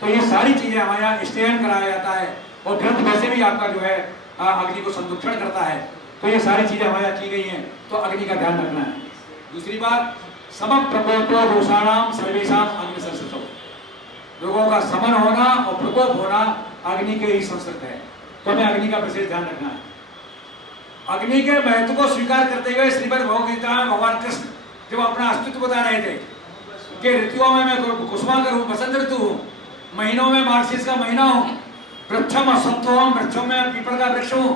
तो ये सारी चीजें हमारे यहाँ स्टेन कराया जाता है। और ग्रंथ वैसे भी आपका जो है अग्नि को संरक्षण करता है। तो ये सारी चीजें हमारे यहाँ की गई हैं, तो अग्नि का ध्यान रखना है। दूसरी बात, समम प्रकोप दोषाणाम सर्वेषाम अग्नि संसृतो। रोगों का समन होना और प्रकोप होना अग्नि के ही संसृत है। तो हमें अग्नि का विशेष ध्यान रखना है। अग्नि के महत्व को स्वीकार करते हुए श्रीमद् भगवद गीता में भगवान कृष्ण जब अपना अस्तित्व बता रहे थे कि ऋतुओं में मैं कुसुमाकर हूँ, बसंत ऋतु हूँ, महीनों में मार्गशीर्ष का महीना हूँ, वृक्षम असत्व हूँ, वृक्षों में पीपल का वृक्ष हूँ।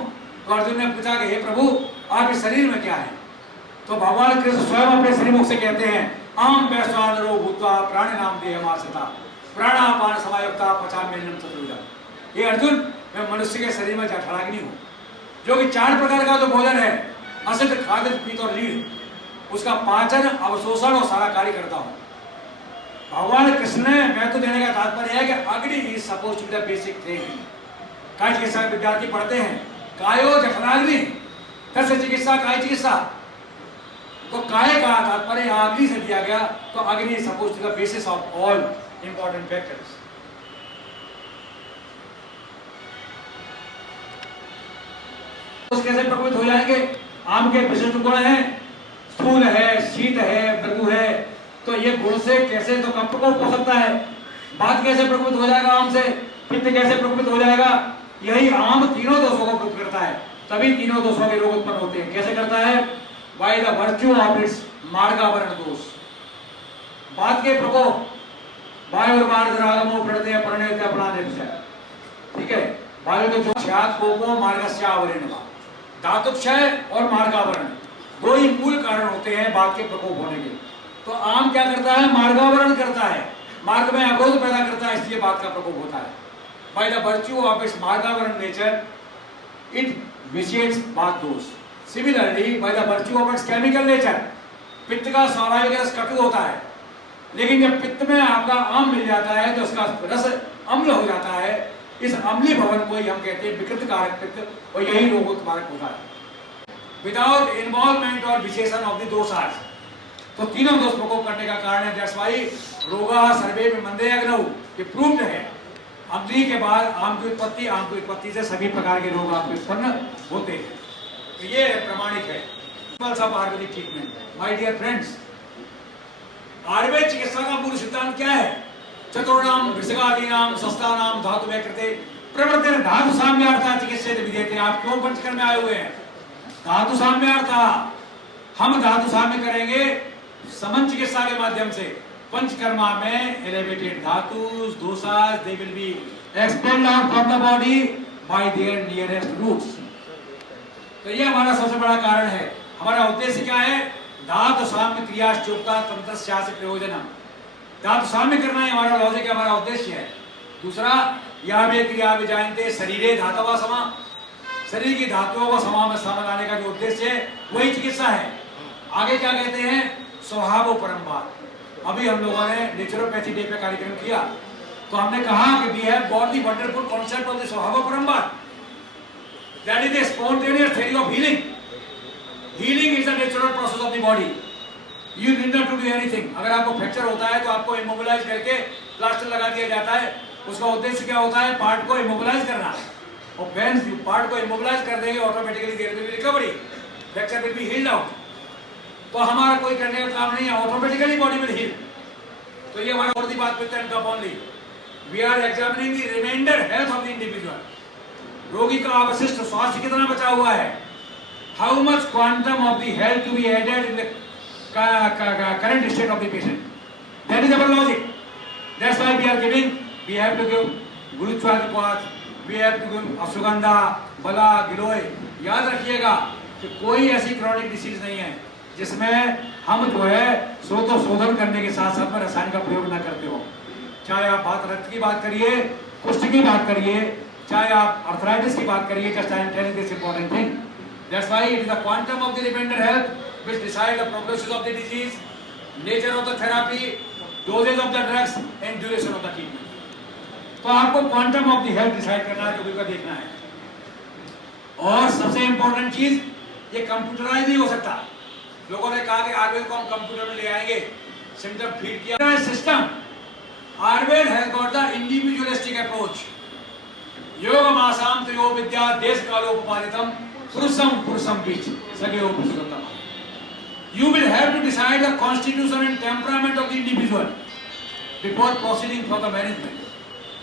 तो अर्जुन ने पूछा कि हे प्रभु, आपके शरीर में क्या है? तो भगवान कृष्ण स्वयं अपने श्रीमुख से कहते हैं, आम वैश्वानरो भूत्वा प्राणी नाम देहमाश्रिता प्राणापान समायुक्ता पचाम्यन्नम चतुर्विधम्। हे अर्जुन, मैं मनुष्य के शरीर में जठराग्नि हूँ, जो कि 4 प्रकार का जो भोजन है, असित, खाद्य, पीत और लीढ़, उसका पाचन, अवशोषण और सारा कार्य करता हूँ। भगवान कृष्ण ने महत्व देने का तात्पर्य है कि agni is supposed to be the basic thing. काय चिकित्सा विद्यार्थी पढ़ते हैं, कायो जठराग्नि तस्य चिकित्सा काय चिकित्सा। तो काय का तात्पर्य अग्नि से दिया गया। तो agni is supposed to be the basis of all important factors. कैसे प्रकोपित हो जाएंगे? आम के विशिष्ट गुण हैं, स्थूल है, शीत है, मृदु है, तो ये गुण से कैसे तो कम प्रकोप हो सकता है। बात कैसे प्रकोपित हो जाएगा आम से? पित्त कैसे प्रकोपित हो जाएगा? यही आम तीनों दोषों को प्रकोपित करता है, तभी तीनों दोषों के रोग उत्पन्न होते हैं। कैसे करता है? By the virtue of its मार्गावरण दोष। बात के प्रकोप वायु और मार्ग रागमो प्रत्यय परिणत अपराध विषय, ठीक है। वायु के जो क्षयात कोपो मार्गस्य आवरण, धातुक्षय और मार्गावरण दो ही मूल कारण होते हैं बात के प्रकोप होने के। तो आम क्या करता है? मार्गावरण करता है, मार्ग में अवरोध पैदा करता है, इसलिए बात का प्रकोप होता है। By the virtue of its मार्गावरण नेचर इट विशिएट्स बात दोष। Similarly by the virtue of its chemical nature, पित्त का स्वाभाविक रस कटु होता है, लेकिन जब पित्त में आपका आम मिल जाता है तो उसका रस अम्ल हो जाता है। इस अम्ली भवन को ही हम कहते हैं विकृत कारक पित्त, और यही रोगोत्पादक होता है। विदाउट इन्वॉल्वमेंट और विशेषण ऑफ द दोषास, तो तीनों दोष प्रकोप करने का कारण है। दैट्स व्हाई रोगा सर्वे में मंदे अग्नौ, ये प्रूव्ड है। अम्ली के बाद आम की उत्पत्ति, आम की उत्पत्ति से सभी प्रकार के रोग आपको उत्पन्न होते हैं, तो ये प्रमाणिक है। Ayurvedic treatment my dear friends, Ayurveda चिकित्सा का मूल सिद्धांत क्या है? चतुर्णाम वृषगादीनाम सस्तानाम धातु में कृते प्रवृत्ति धातु साम्यार्था चिकित्सित विधेयते। आप क्यों पंचकर्म में आए हुए हैं? धातु साम्यार्था, हम धातु साम्य करेंगे समन चिकित्सा के माध्यम से। पंचकर्मा में एलिवेटेड धातुस दोषास they will be expelled out from the body by their nearest routes. तो ये हमारा सबसे बड़ा कारण है। हमारा उद्देश्य क्या है? धातु साम्य क्रियाश्चोक्ता तंत्रस्यास्य प्रयोजनम, धातु साम्य करना ही हमारा लॉजिक है, हमारा उद्देश्य है। दूसरा, यह भी क्रिया विजानते शरीरे धातवा समा, शरीर की धातुओं को समा लाने का जो उद्देश्य है वही चिकित्सा है। आगे क्या कहते हैं? स्वभाव परम्पार। अभी हम लोगों ने नेचुरोपैथी डे पे कार्यक्रम किया, तो हमने कहा कि we have got the wonderful concept of the स्वभाव परम्पार, that is the spontaneous theory of healing. Healing is the natural process of the body, you need not to do anything. अगर आपको फ्रैक्चर होता है तो आपको इमोबिलाइज करके प्लास्टर लगा दिया जाता है। उसका उद्देश्य क्या होता है? पार्ट को इमोबिलाइज करना, और व्हेन यू पार्ट को इमोबिलाइज कर देंगे automatically there will be recovery, fracture will be healed out. तो हमारा कोई करने का काम नहीं है, ऑटोमेटिकली बॉडी विल हील। तो ये हमारा और दी बात पे टर्न का only we are examining the remainder health of the individual. रोगी का अवशिष्ट स्वास्थ्य कितना बचा हुआ है, how much quantum of the health to be added in the current state of the patient. That is our logic. That's why we are giving. We have to give गुरुत्वाकर्षण, we have to give ashwagandha, बला, गिलोय। याद रखिएगा कि कोई ऐसी क्रॉनिक डिसीज नहीं है जिसमें हम जो है शोधन करने के साथ साथ में रसायन का प्रयोग न करते हो। चाहे आप रक्त की बात करिए, कुष्ठ की बात करिए, चाहे आप अर्थराइटिस की बात करिए, just I am telling this important thing. That's why it is the quantum of the remainder health which decide the prognosis of the disease, nature of the therapy, dosage of the drugs and duration of the treatment. तो आपको quantum of the health decide करना है, रोगी का देखना है। और सबसे इंपॉर्टेंट चीज, ये कंप्यूटराइज नहीं हो सकता। लोगों ने कहा कि आयुर्वेद को हम कंप्यूटर में ले आएंगे, सिम्टम फीड किया system. Ayurveda has got the individualistic approach. योग आसाम तो योग विद्या देश कालोपमानितम पुरुषम बीच सगेयो पुरुषोत्तम। You will have to decide the constitution and temperament of the individual before proceeding for the management,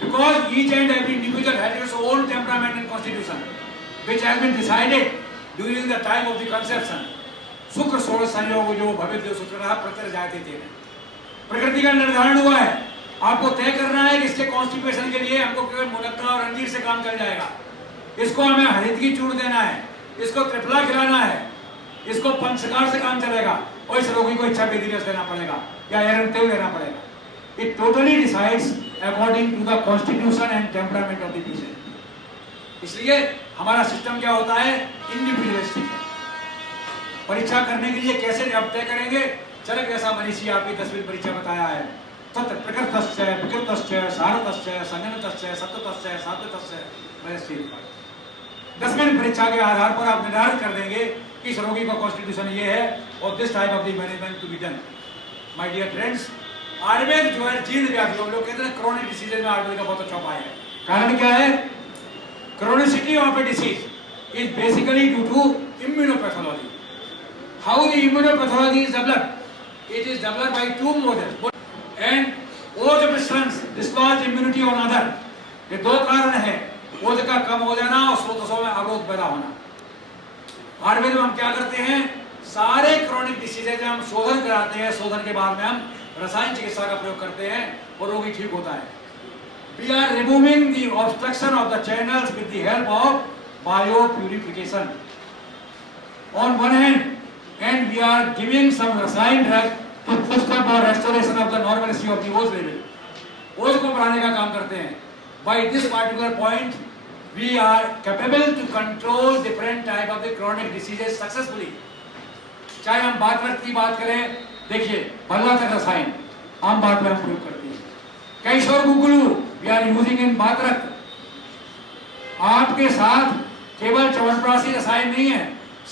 because each and every individual has its own temperament and constitution, which has been decided during the time of the conception. शुक्र षोडश संयोग जो भविष्य सूत्र प्रत्यय जाते थे, प्रकृति का निर्धारण हुआ है। आपको तय करना है कि इसके कॉन्स्टिपेशन के लिए हमको केवल मुनक्का और अंजीर से काम चल जाएगा, इसको हमें हरित की चूर्ण देना है, इसको त्रिफला खिलाना है, इसको पंचकार से काम चलेगा, और इस रोगी को इच्छा वेदी रस देना पड़ेगा या एरन तेल देना पड़ेगा। It totally decides according to the constitution and temperament of the patient. इसलिए हमारा सिस्टम क्या होता है? इंडिविजुअलिस्टिक है। परीक्षा करने के लिए कैसे आप तय करेंगे? चरक जैसा मनीषी आपकी 10वीं परीक्षा बताया है, तत् प्रकृतस्य विकृतस्य सारतस्य संगणतस्य सत्वतस्य सात्वतस्य वैसे 10वीं परीक्षा के आधार पर आप निर्धारित कर देंगे कि इस रोगी का कॉन्स्टिट्यूशन ये है और this type of the management to be done. My dear friends, Ayurveda जो है जीर्ण व्याधियों, लोग कहते हैं क्रोनिक डिसीज में आयुर्वेद का बहुत अच्छा उपाय है। कारण क्या है? Chronicity of A disease is basically due to immunopathology. How the immunopathology is developed? It is developed by two models. And ओज मिश्रण डिसलॉज इम्यूनिटी ऑन अदर, ये दो कारण है, ओज का कम हो जाना और स्रोतों में अवरोध पैदा होना। आयुर्वेद में हम क्या करते हैं, सारे क्रोनिक डिसीजेज में हम शोधन कराते हैं, शोधन के बाद में हम रसायन चिकित्सा का प्रयोग करते हैं और रोगी ठीक होता है। We are removing the obstruction of the channels with the help of biopurification on one hand, and we are giving some rasayan drug to boost up or restoration of the normalcy of the ओज level. ओज को बढ़ाने का काम करते हैं। By this particular point, we are capable to control different type of the chronic diseases successfully. चाहे हम बात की बात करें, देखिए बल्ला तक रसायन आम बात में हम प्रयोग करते हैं। कैशोर गुगलू वी आर यूजिंग इन बातरक। आपके साथ केवल च्यवनप्राशी रसायन नहीं है,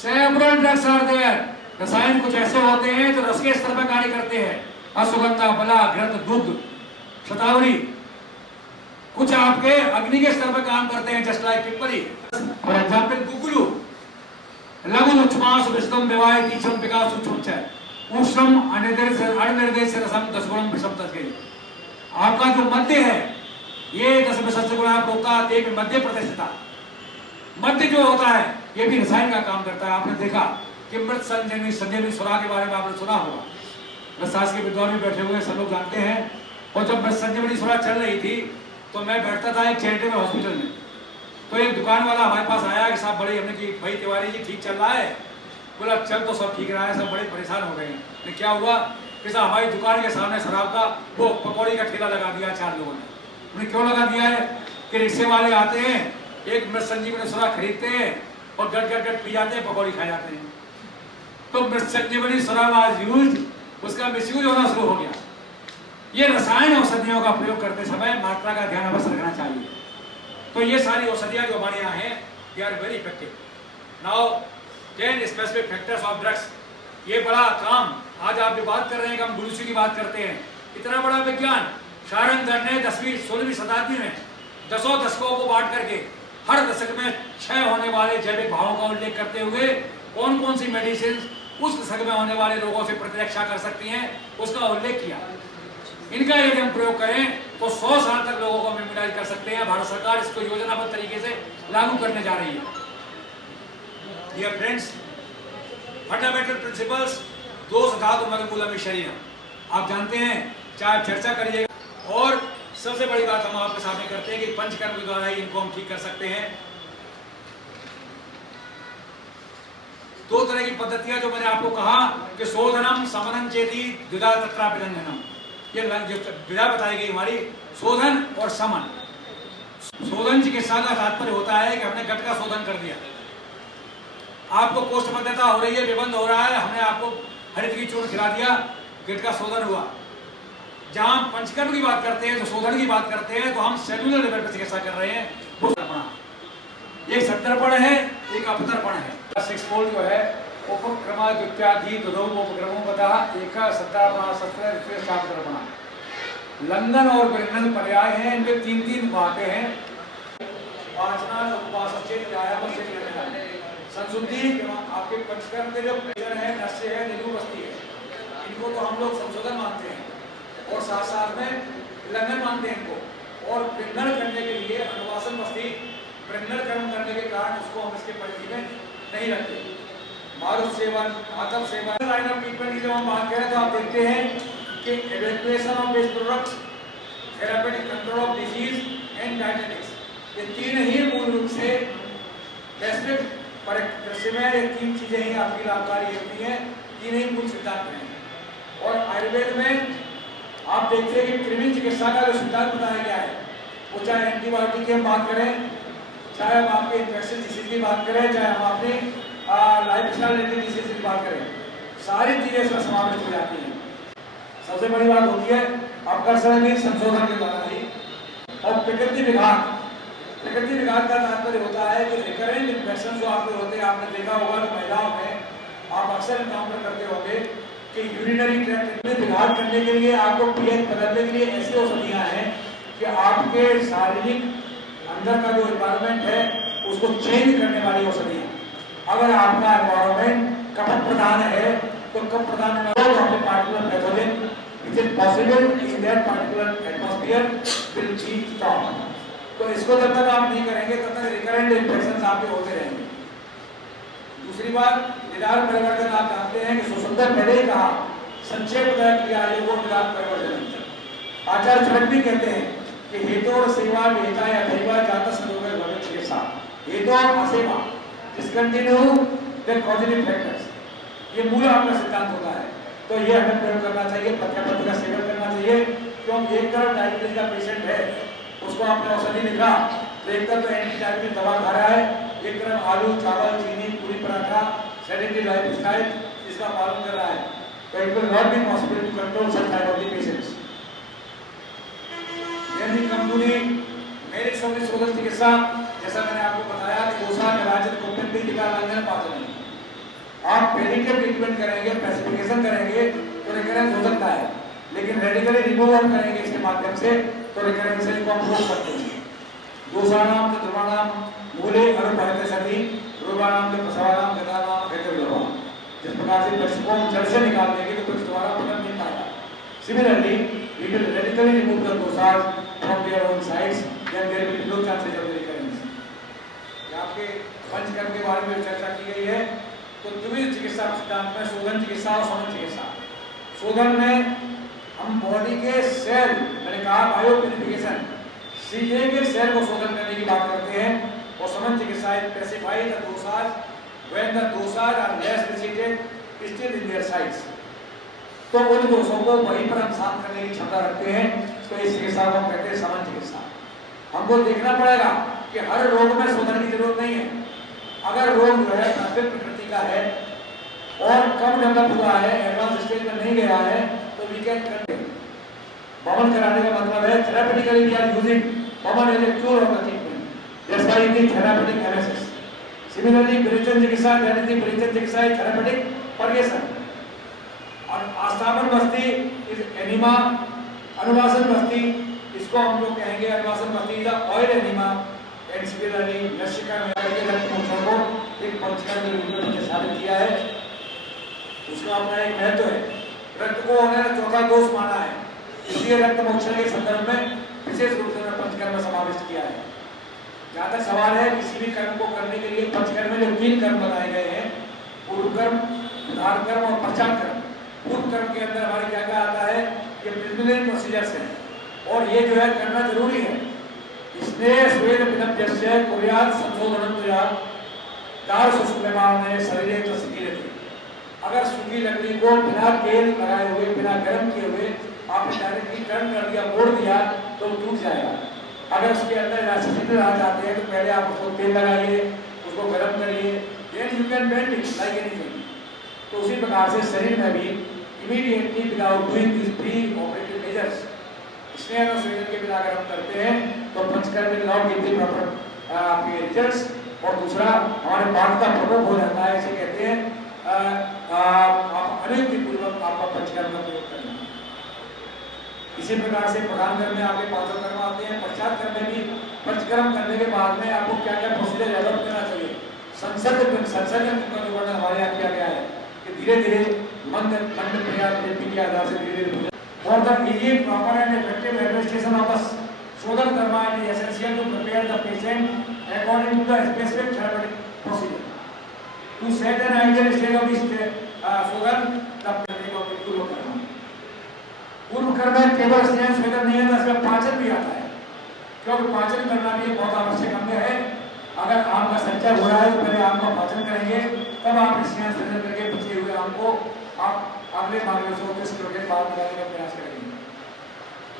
सेवरल ड्रग्स आर देयर। रसायन कुछ ऐसे होते हैं जो रस के स्तर पर कार्य करते हैं, अश्वगंधा, बला, घृत, दुग्ध, शतावरी। कुछ आपके अग्नि के स्तर पर काम करते हैं, जस्ट लाइक पिपली। फॉर एग्जांपल गुगलू लघु उच्छ्वास विषम विवाह तीक्षण विकास उच्छ्वच उष्णम अनिर्देश रसम 10 गुणम विषम तक गई। आपका जो मध्य है ये 10 विषम गुण आप रोकता है, मध्य प्रतिष्ठिता। मध्य जो होता है ये भी रसायन का काम करता है। आपने देखा कि मृत संजीवनी सुरा के बारे में आपने सुना होगा, रसायन के विद्वान भी बैठे हुए सब लोग जानते हैं। और जब मृत संजीवनी सुरा चल रही थी तो मैं बैठता था एक चैरिटेबल हॉस्पिटल में, तो एक दुकान वाला हमारे पास आया कि साहब बड़े, हमने कि भाई तिवारी जी ठीक चल रहा है? बोला चल तो सब ठीक रहा है, सब बड़े परेशान हो गए हैं। लेकिन क्या हुआ कि साहब हमारी दुकान के सामने शराब का वो पकौड़ी का ठेला लगा दिया 4 लोगों ने। उन्हें क्यों लगा दिया है कि रिक्शे वाले आते हैं, एक मृत संजीवनी सुरा खरीदते हैं और गट पी जाते हैं, पकौड़ी खा जाते हैं। तो मृत संजीवनी सुरा वाज यूज्ड, उसका मिसयूज होना शुरू हो गया। ये रसायन औषधियों का प्रयोग करते समय मात्रा का ध्यान अवश्य रखना चाहिए। तो ये सारी औषधियां जो हमारे यहाँ हैं, they are very effective. Now 10 specific factors of drugs. ये बड़ा काम आज आप जो बात कर रहे हैं कि हम गुरुसु की बात करते हैं, इतना बड़ा विज्ञान शारंगधर ने 10वीं 16वीं शताब्दी में 10 दशकों को बांट करके हर दशक में क्षय होने वाले जैविक भावों का उल्लेख करते हुए कौन कौन सी मेडिसिन उस दशक में होने वाले रोगों से प्रतिरक्षा कर सकती हैं उसका उल्लेख किया। इनका यदि हम प्रयोग करें तो 100 साल तक लोगों को हम इम्यूनाइज कर सकते हैं। भारत सरकार इसको योजनाबद्ध तरीके से लागू करने जा रही है। डियर फ्रेंड्स, फंडामेंटल प्रिंसिपल्स दोष धातु मलमूलम शरीरम, आप जानते हैं, चाहे चर्चा करिएगा। और सबसे बड़ी बात हम आपके सामने करते हैं कि पंचकर्म के द्वारा ही इनको हम ठीक कर सकते हैं। 2 तरह की पद्धतियां जो मैंने आपको कहा कि शोधनम समनम चेति द्विधा तत्रा विलंघनम, ये विधा बताई गई हमारी, शोधन और समन। शोधन चिकित्सा का तात्पर्य होता है कि हमने गट का शोधन कर दिया, आपको कोष्ठबद्धता हो रही है, विबंध हो रहा है, हमने आपको हरित की चूर्ण खिला दिया, गट का शोधन हुआ। जहां पंचकर्म की बात करते हैं, जो शोधन की बात करते हैं, तो हम सेलुलर लेवल पर चिकित्सा कर रहे हैं। एक सत्तरपण है, एक अपतर्पण है। 6 फोल्ड जो है उपक्रमा द्वित्यादि उपक्रमों बता एक सत्तापना सत्र अपतर्पणा, लंघन और वृंदन पर्याय हैं। इनके 3 बातें हैं। वाचना उपवासचेत व्यायाम से संशुद्धि, आपके पंचकर्म के जो प्रेशर है, नस्य है, निरूपस्थि है, इनको तो हम लोग संशोधन मानते हैं और साथ साथ में लंघन मानते हैं इनको। और वृंदन करने के लिए अनुवासन बस्ती वृंदन कर्म करने के कारण उसको हम इसके परिधि में नहीं रखते। मारुत सेवन, आतप सेवन, लाइन ऑफ ट्रीटमेंट की जब हम बात करें तो आप देखते हैं कि evacuation of waste products, therapeutic control of disease and dietetics, ये 3 ही मूल रूप से वैश्विक परिदृश्य में ये 3 चीजें ही आपकी लाभकारी होती हैं। 3 ही मूल सिद्धांत हैं। और आयुर्वेद में आप देखते हैं कि कृमि चिकित्सा का जो सिद्धांत बताया गया है, वो चाहे एंटीबायोटिक की हम बात करें, चाहे हम आपके इन्फेक्शन डिसीज की बात करें, चाहे हम अपने लाइफस्टाइल रिलेटेड डिसीज की बात करें, सारी चीजें इसमें समावेश हो जाती हैं। सबसे बड़ी बात होती है अपकर्षण की संशोधन के द्वारा ही। और प्रकृति विघात का तात्पर्य होता है कि रिकरेंट इन्फेक्शन जो आपके होते हैं, आपने देखा होगा कि महिलाओं में आप अक्सर एनकाउंटर करते होंगे कि यूरिनरी ट्रैक्ट में विघात करने के लिए, आपको पीएच बदलने के लिए ऐसी औषधियां हैं कि आपके शारीरिक अंदर का जो एनवायरनमेंट है उसको चेंज करने वाली औषधि है। अगर आपका एनवायरमेंट कफ प्रधान है तो कफ प्रधान particular pathogen which is possible in that particular atmosphere will be stopped। तो इसको जब तक आप नहीं करेंगे तब तक रिकरेंट इन्फेक्शन आपके होते रहेंगे। दूसरी बात, निदान परिवर्तन आप जानते हैं कि सुसुंदर पहले ही कहा संक्षेप में किया वो निदान परिवर्तन। आचार्य चरक भी कहते हैं कि हेतु और सेवा वेता या दैवा जाता सदोगर भविष्य के साथ हेतु और असेवा डिसकंटिन्यू द पॉजिटिव फैक्टर्स, ये मूल आपका सिद्धांत होता है। तो ये हमें प्रयोग करना चाहिए, पथ्यपत्र का सेवन करना चाहिए। क्योंकि एक तरफ डायबिटीज का पेशेंट है, उसको आपने औषधि लिखा तो एक तरफ तो एंटी डायबिटीज दवा खा रहा है, एक तरफ आलू चावल चीनी पूरी पराठा सेडेंटरी लाइफ स्टाइल इसका पालन कर रहा है। तो it will not be possible to control such type of the patients. यदि कंपनी मेरे शोधन चिकित्सा, जैसा मैंने आपको बताया कि दोषा निराजित कोपेंटी टीका लंघन पाचन, आप पेडिटिव ट्रीटमेंट करेंगे, पैसिफिकेशन करेंगे तो रिकरेंस हो सकता है, लेकिन रेडिकली रिमूवल करेंगे इसके माध्यम से तो रिकरेंस को हम रोक सकते हैं। दोषाणाम चतुर्णाम मूले अनुपहते सति रोगाणाम के प्रसवाणाम गतानाम गतर्वा, जिस प्रकार से दर्शकों जड़ से निकाल देंगे तो कुछ दोबारा पकड़ नहीं पाएगा। Similarly we will radically remove the दोषास from their own sides, then there will be no chances of recurrence. आपके पंचकर्म के बारे में चर्चा की गई है। तो द्विविध चिकित्सा सिद्धांत में शोधन चिकित्सा और समन चिकित्सा। शोधन में हम बॉडी के सेल, मैंने कहा बायो प्यूरिफिकेशन, सीजे के सेल को शोधन करने की बात करते हैं। और समन चिकित्सा स्पेसिफाई द दोषास व्हेन द दोषास are less receded still in their sites, तो उन दोषों को वहीं पर हम शांत करने की क्षमता रखते हैं। तो इस चिकित्सा को हम कहते हैं समन चिकित्सा। हमको देखना पड़ेगा कि हर रोग में शोधन की जरूरत नहीं है। अगर रोग जो है प्राथमिक प्रकृति का है और कम डेवलप हुआ है, एडवांस स्टेज में नहीं गया है, तो वी कैन करते हैं। बमन कराने का मतलब है थेरापेटिकली वी आर यूजिंग बमन as a cure of the treatment, that's why it is therapeutic analysis. Similarly विरेचन चिकित्सा, दैट इज द विरेचन चिकित्सा इज थेरापेटिक पर्गेशन। और आस्थापन बस्ती इज एनिमा, अनुवासन बस्ती इसको हम लोग कहेंगे अनुवासन बस्ती is oil enema. And similarly नशिका में के रक्त मोक्षण को एक पंचकर्म के रूप में साबित किया है। उसका अपना एक महत्व है। रक्त को उन्होंने चौथा दोष माना है, इसलिए रक्त मोक्षण के संदर्भ में विशेष रूप से पंचकर्म में समाविष्ट किया है। जहाँ तक सवाल है किसी भी कर्म को करने के लिए पंचकर्म में जो 3 कर्म बताए गए हैं, पूर्व कर्म, उदार कर्म और पश्चात कर्म। पूर्व कर्म के अंदर हमारे क्या क्या आता है, ये प्रिलिमिनरी प्रोसीजर्स हैं और ये जो है करना जरूरी है। इसने स्वेद विनप्यस्य कुर्यात् संशोधनं तुयात् दार सुस्क्लेमाने शरीरे तो सीखी रहती। अगर सूखी लकड़ी को बिना तेल लगाए हुए, बिना गर्म किए हुए आपने डायरेक्टली टर्न कर दिया, मोड़ दिया तो टूट जाएगा। अगर उसके अंदर इलास्टिसिटी रह जाते हैं तो पहले आप उसको तेल लगाइए, उसको गर्म करिए, then you can bend it like anything. तो उसी प्रकार से शरीर में भी immediately without doing this pre operative measures, स्नेह और स्वेदन के बिना अगर हम करते हैं तो panchakarma will not give the proper आपके रिजल्ट्स। और दूसरा हमारे बात का प्रकोप हो जाता है, इसे कहते हैं आप अनियुक्तिपूर्वक आपका पंचकर्म का प्रयोग करना। इसी प्रकार से प्रधान कर्म में आपके 5 कर्म आते हैं। पश्चात कर्म में भी पंचकर्म करने के बाद में आपको क्या क्या प्रोसीजर डेवलप करना चाहिए। संसर्जन का वर्णन हमारे यहाँ किया गया है कि धीरे धीरे मंद प्रयास के आधार से धीरे धीरे for the easy, proper and effective administration of the Shodhan Karma, it is essential to prepare the patient according to the specific therapeutic procedure. To set an ideal state of this Shodhan, the technique of Purva Karma. पूर्व कर्म में केवल स्नेह स्वेदन नहीं है, इसमें पाचन भी आता है, क्योंकि पाचन करना भी बहुत आवश्यक अंग है। अगर आम का संचय हो रहा है तो पहले आम का पाचन करेंगे, तब आप स्नेह स्वेदन करके बचे हुए आम को आप अगले मार्गदर्शकों के स्लोगन बाद लगाने का प्रयास करेंगे।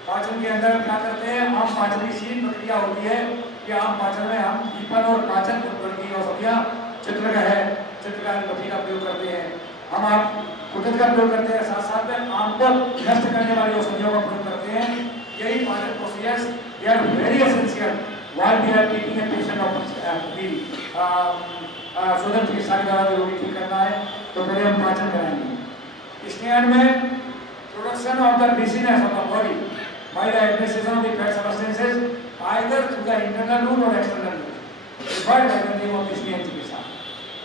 पाचन के अंदर क्या करते हैं, आम पाचन की सीधी प्रक्रिया होती है कि आम पाचन में हम दीपन और पाचन की औषधियाँ चित्रक है, चित्रकारी पत्ती का प्रयोग करते हैं। हम आप कुटक का प्रयोग करते हैं, साथ साथ में आम को नष्ट करने वाली औषधियों का प्रयोग करते हैं। यही पाचन procedures they are very essential while we are treating a patient of शोधन चिकित्सा के द्वारा रोगी ठीक करना है तो पहले हम पाचन कराएंगे। स्नेहन में production of the dizziness of the body by the administration of the fat substances either through the internal route or external route.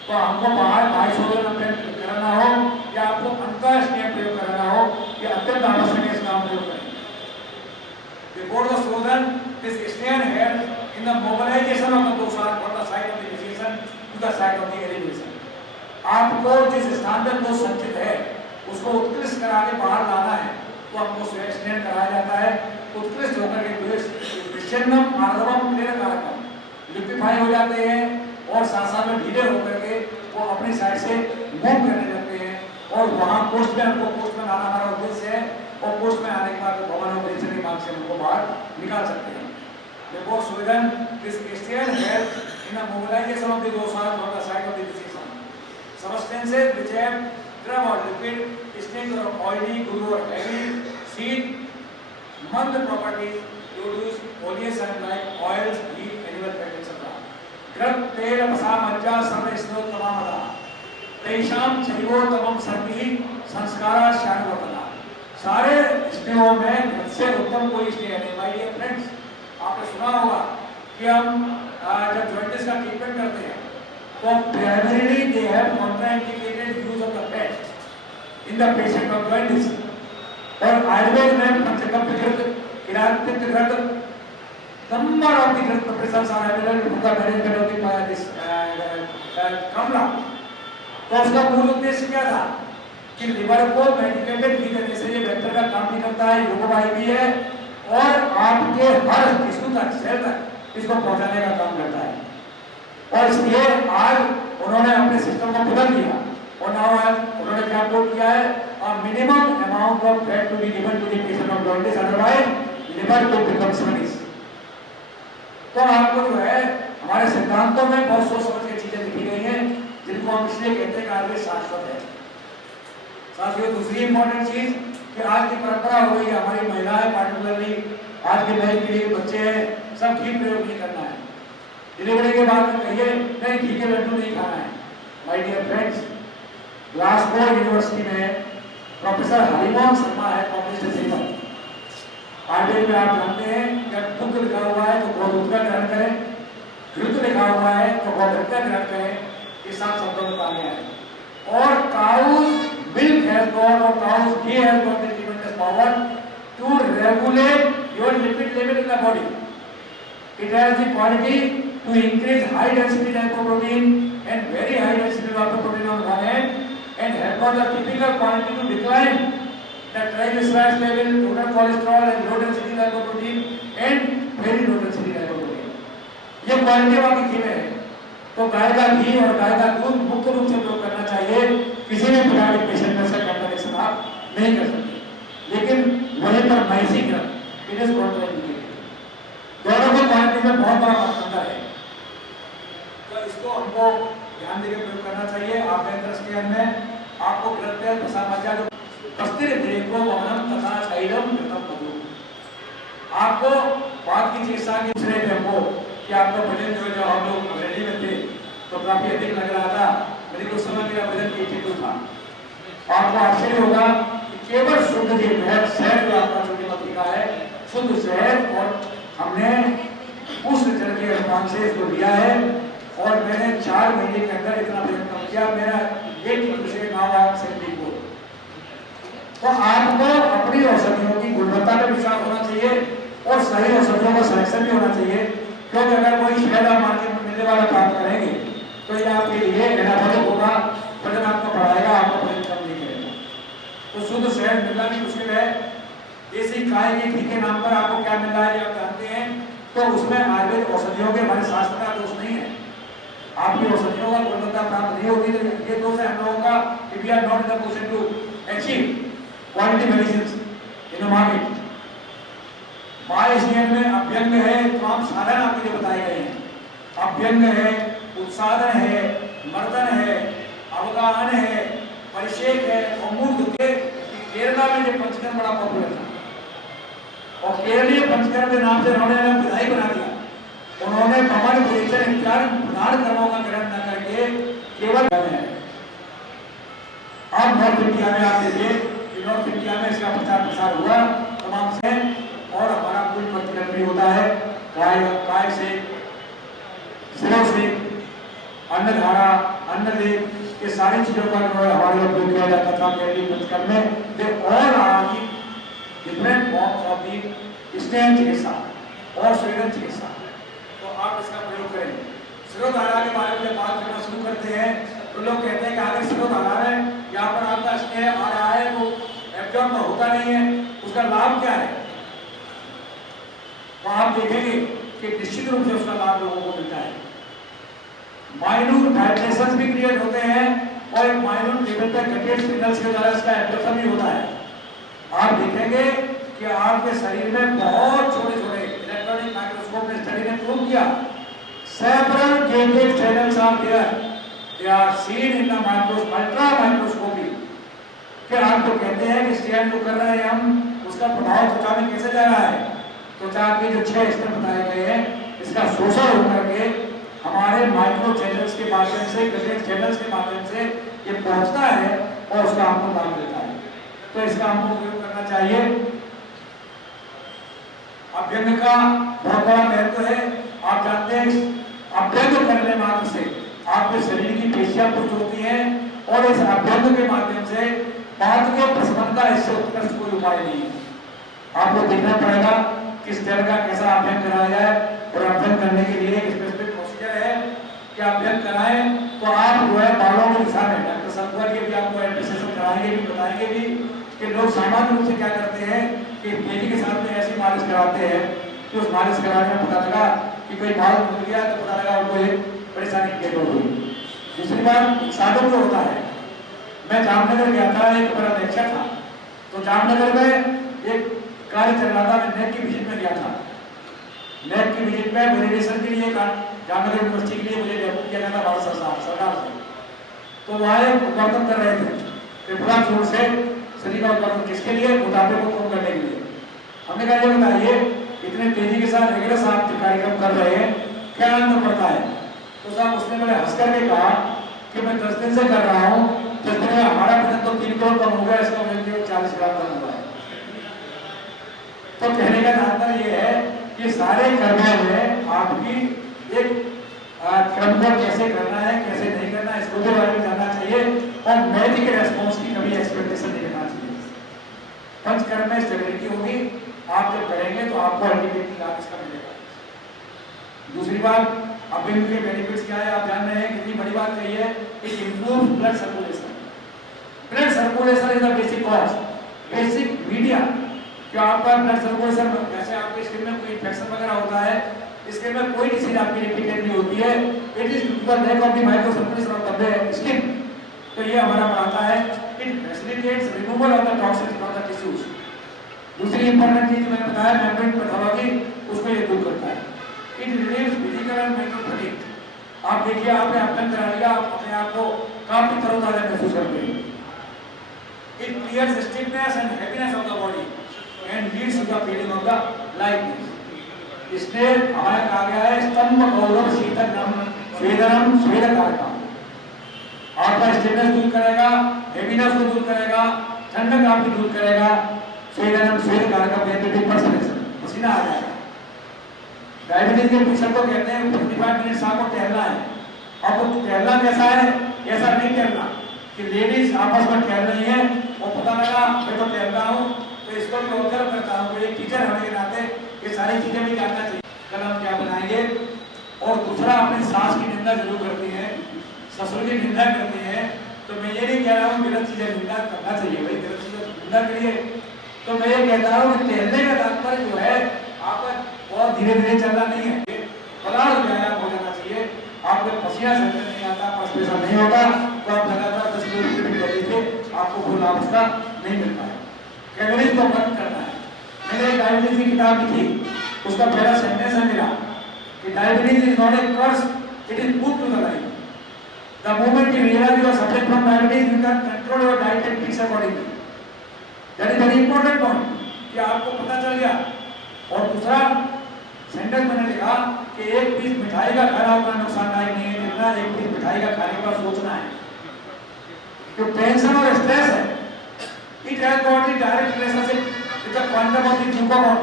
तो हमको बाहर बाह्य शोधन प्रयोग कराना हो या आपको अंतर स्नेह प्रयोग कराना हो, यह अत्यंत आवश्यक है इसका हम प्रयोग करें। Before the शोधन, this stand helps in the mobilization of the dosha from the side of the initiation to the side of the elevation। आपको जिस स्थान पर दोष संचित है उसको उत्कृष्ट करा के बाहर लाना है तो आपको स्टैंड कराया जाता है। उत्कृष्ट होकर के विच्छिन्नम आर्द्रवम क्लेरकारकम लिक्विफाई हो जाते हैं और साथ में ढीले होकर के वो अपनी साइड से मूव करने लगते हैं और वहाँ पोस्ट में हमको पोस्ट में आना हमारा उद्देश्य है और पोस्ट में आने के बाद भवन ऑपरेशन के मार्ग से हमको बाहर निकाल सकते हैं। Before Sweden, this Christian help in the mobilization of the dosha from the side of the decision। Substances which have drum or liquid, stink or oily, glue or heavy, seed, mud properties produce oleation like oils, heat, animal fat, etc। ग्रह तेल मसा मज्जा सर्व स्रोतमदा तेषाम चैवोत्तमम सर्वी संस्कारा शानवतना। सारे स्नेहों में घृत से उत्तम कोई स्नेह नहीं। माय डियर फ्रेंड्स, आपने सुना होगा कि हम जब जॉइंटिस का ट्रीटमेंट करते हैं तो primarily they have contraindicated use of the fat in the patient of jaundice. और आयुर्वेद में पंचकव्य घृत, किरातिक घृत, number of the growth pressures are available for the management of the कमला। तो उसका मूल उद्देश्य क्या था कि लिवर को मेडिकेटेड घी देने से ये बेहतर का काम भी करता है, योगवाही भी है और आपके हर टिश्यू तक, सेल तक इसको पहुंचाने का काम करता है। और इसलिए आज उन्होंने अपने सिस्टम को बदल दिया और नाउ उन्होंने क्या बोल किया है, minimum amount of fat to be given to the patient of jaundice, otherwise liver to become स्मनिश। तो आपको जो है हमारे सिद्धांतों में बहुत सोच समझ के चीजें लिखी गई हैं जिनको हम इसलिए कहते हैं कि आयुर्वेद शाश्वत है। साथियों, दूसरी इंपॉर्टेंट चीज कि आज की परंपरा हो गई है, हमारी महिलाएं पार्टिकुलरली आज की नई पीढ़ी के बच्चे हैं, सब घी प्रयोग नहीं करना है। डिलीवरी के बाद में कहिए नहीं घी के लड्डू नहीं खाना है। My dear friends, Glasgow university में प्रोफेसर हरिमोहन शर्मा है, पब्लिश्ड पेपर। आयुर्वेद में आप जानते हैं जब दुग्ध लिखा हुआ है तो गोदूध का ग्रहण करें, घृत लिखा हुआ है तो गोघृत का ग्रहण करें, ये 7 शब्दों में पाया है। और काउज मिल्क हैज गॉट और cow's ghee has got the tremendous power to regulate your lipid level in the body. It has the quality to increase high density lipoprotein and very high density lipoprotein on one and have got the typical quality to decline the triglycerides level, total cholesterol and low density lipoprotein and very low density lipoprotein। ये क्वालिटी वाली घी में है। तो गाय का घी और गाय का दूध मुख्य रूप से प्रयोग करना चाहिए। किसी भी प्रकार के पेशेंट में से कंपैरिजन आप नहीं कर सकते, लेकिन वहीं पर मैसी ग्रह इट इज कॉन्ट्राइंडिकेटेड। दोनों की क्वालिटी में बहुत बड़ा अंतर है, तो इसको हमको ध्यान देकर प्रयोग करना चाहिए। आप स्कैन में आपको ग्रह तेल फसा मज्जा जो कस्तिर देखो वमनम तथा शैलम घृतम मधु। आपको बात की चिकित्सा की दूसरे हमको कि आपका वजन जो हम लोग रेडी में थे तो काफी अधिक लग रहा था, मेरे उस समय मेरा वजन 82 था। आपको आश्चर्य होगा कि केवल शुद्ध घी शहद जो आपका छोटी मत लिखा है, शुद्ध शहद, और हमने उष्ण जल के अनुमान से इसको लिया है और मैंने 4 महीने के अंदर इतना वजन कम किया। मेरा 1 से तो आपको अपनी औषधियों की गुणवत्ता पर विश्वास होना चाहिए और सही औषधियों का सिलेक्शन भी होना चाहिए, क्योंकि अगर कोई शहद आप मार्केट में मिलने वाला काम करेंगे तो ये आपके लिए एनाबॉलिक होगा, वजन आपको बढ़ाएगा, आपको वजन कम नहीं करेगा। तो शुद्ध शहद मिलना भी मुश्किल है। देसी गाय के घी के नाम पर आपको क्या मिल रहा है आप जानते हैं, तो उसमें आयुर्वेद औषधियों के हमारे शास्त्र का दोष नहीं है। आपकी औषधियों का गुणवत्ता प्राप्त नहीं होगी तो ये दोष है हम लोगों का कि we are not in the position to achieve quality medicine in the market. By स्नेह में अभ्यंग है, तमाम साधन आपके लिए बताए गए हैं। अभ्यंग है, उत्साधन है, मर्दन है, अवगाहन है, परिषेक है और मूर्ध के। केरला में ये पंचकर्म बड़ा पॉपुलर था और केरलीय पंचकर्म के नाम से उन्होंने विधाई बना दिया। उन्होंने भवन परिचय इत्यादि प्रधान कर्मों का ग्रहण न करके केवल अब नॉर्थ इंडिया में आप देखिए, नॉर्थ इंडिया में इसका प्रचार प्रसार हुआ तमाम से, और हमारा कुल पंचकर्म भी होता है काय से सिरों अन्नधारा, अन्नदेव, ये सारी चीजों का हमारे उपयोग किया जाता था पहली पुस्तक में। They all are the different forms of the स्टेन चिकित्सा और स्वेदन चिकित्सा। तो आप इसका प्रयोग करें। सिरोधारा के बारे में बात करना शुरू करते हैं तो लोग कहते हैं कि अगर सिरोधारा है, यहाँ पर आपका स्नेह आ रहा है वो एब्जॉर्ब होता नहीं है, उसका लाभ क्या है? तो आप देखेंगे कि निश्चित रूप से उसका लाभ लोगों को मिलता है। माइन्यूट वाइब्रेशंस भी क्रिएट होते हैं और माइन्यूट लेवल पर कटेड सिग्नल्स के द्वारा इसका एब्जॉर्प्शन भी होता है। आप देखेंगे कि आपके शरीर में बहुत छोटे छोटे इलेक्ट्रॉनिक माइक्रोस्कोप ने स्टडी ने प्रूव किया several gated channels are there, they are seen in the ultra microscopy। फिर आपको कहते हैं कि स्टेन जो कर रहे हैं हम, उसका प्रभाव त्वचा में कैसे जा रहा है? त्वचा के जो 6 स्तर बताए गए हैं, इसका शोषण होकर के हमारे माइक्रो चैनल्स के माध्यम से, गैटेड चैनल्स के माध्यम से ये पहुंचता है और उसका हमको लाभ मिलता है। तो इसका हमको प्रयोग करना चाहिए। अभ्यंग का बहुत बड़ा महत्व है। आप जानते हैं अभ्यंग करने मात्र से आपके शरीर की पेशियां पुष्ट होती हैं और इस अभ्यंग के माध्यम से बात के प्रशमन का इससे उत्कृष्ट कोई उपाय नहीं है। आपको देखना पड़ेगा किस तरह का कैसा अभ्यंग कराया जाए और अभ्यंग करने के लिए एक स्पेसिफिक प्रोसीजर है कि अभ्यंग कराएं तो आप जो है बालों के दिशा में डॉक्टर संकुआ जी भी आपको एडमिनिस्ट्रेशन कराएंगे भी, बताएंगे भी कि लोग सामान्य रूप से क्या करते हैं कि मेहंदी के साथ में ऐसी मालिश कराते हैं कि उस मालिश कराने में पता लगा कि कोई बाल खुल गया तो पता लगा उनको एक परेशानी क्रिएट हो गई। दूसरी बात साधन जो होता है, मैं जामनगर गया था, एक बड़ा लेक्चर था, तो जामनगर में एक कार्य चल रहा था, मैं नेक की विजिट में गया था। नेक की विजिट में वेलिडेशन के लिए जामनगर यूनिवर्सिटी के लिए मुझे डेवलप किया गया था भारत सरकार से। तो वहाँ एक उद्घाटन कर रहे थे त्रिपुरा जोड़ से शरीर का उद्घाटन, किसके लिए? मोटापे को कम करने के लिए। हमने कहा ये बताइए इतने तेजी के साथ रेगुलर आप कार्यक्रम कर रहे हैं, क्या अंतर पड़ता है? तो साहब उसने मैंने हंस करके कहा कि मैं 10 दिन से कर रहा हूँ, 10 दिन में हमारा वजन तो 3 किलो कम हो गया, इसका वजन केवल 40 ग्राम कम हुआ है। तो कहने का तात्पर्य ये है कि सारे कर्मों में आपकी एक क्रम को कैसे करना है, कैसे नहीं करना है, इसको भी बारे में जानना चाहिए और मेडिकल रेस्पॉन्स की कभी एक्सपेक्टेशन नहीं करना चाहिए। पंचकर्म में स्टेबिलिटी होगी, आप जब करेंगे तो आपको अल्टीमेटली लाभ इसका मिलेगा। दूसरी बात, अभ्यंग के बेनिफिट्स क्या है आप जान रहे हैं, कितनी बड़ी बात कही है, it improves blood circulation. Blood circulation is the basic cause, basic media. जो आपका ब्लड सर्कुलेशन, जैसे आपके स्किन में कोई इंफेक्शन वगैरह होता है, स्किन में कोई डिसीज आपकी रिपीटेडली होती है, it is due to the lack of the micro circulation of the skin. तो ये हमारा बढ़ाता है, it facilitates removal of the toxins from the tissues. दूसरी इंपॉर्टेंट चीज मैंने बताया मेम्ब्रेन पैथोलॉजी, उसको ये दूर करता है। It relieves physical and mental fatigue. आप देखिए आपने अभ्यंग करा लिया, आप अपने आप को काफी तरोताजा महसूस करते हैं। It clears stiffness and heaviness of the body and leads to the feeling of the lightness. इसने हमारा कहा गया है स्तंभ गौरव शीतलम स्वेदनम स्वेदकारकम। आपका स्टिफनेस दूर करेगा, हैवीनेस को दूर करेगा, ठंडक आपकी दूर करेगा। स्वेदनम स्वेदकारकम कहते हैं परसेंटेज पसीना आ जाएगा। डायबिटीज के पेशेंट को कहते हैं 45 मिनट आपको टहलना है। अब तो टहलना कैसा है, ऐसा नहीं टहलना कि लेडीज आपस में टहल रही है और पता लगा मैं तो टहल रहा हूँ, तो इसको भी ऑब्जर्व करता हूँ। एक टीचर होने के नाते ये सारी चीजें भी जानना चाहिए। कल हम क्या बनाएंगे। और दूसरा, अपनी सास की निंदा जरूर करती है, ससुर की निंदा करती है, तो मैं ये नहीं कह रहा हूँ गलत चीजें निंदा करना चाहिए, भाई गलत चीजें निंदा करिए। तो मैं ये कहता हूँ कि टहलने का तात्पर्य जो है आपका बहुत धीरे धीरे चलना नहीं है, पलाश व्यायाम हो जाना चाहिए। आपको पसीना सहन नहीं आता, परस्पेशन नहीं होता, तो आप लगातार 10 किलोमीटर कर लीजिए, आपको कोई लाभ उसका नहीं मिल पाएगा। कैलोरीज को बंद करना है। मैंने एक डायबिटीज की किताब लिखी, उसका पहला सेंटेंस है मेरा कि diabetes is not a curse, it is good to the life. The moment you realise you are suffering from diabetes, you can control your diet and feeds accordingly. That is very important point कि आपको पता चल गया। और दूसरा सेंटेंस मैंने लिखा कि एक पीस मिठाई का खाना उतना नुकसानदायक नहीं है जितना एक पीस मिठाई का खाने का सोचना है। जो टेंशन और स्ट्रेस है, it has got the direct relationship with the quantum of the glucagon.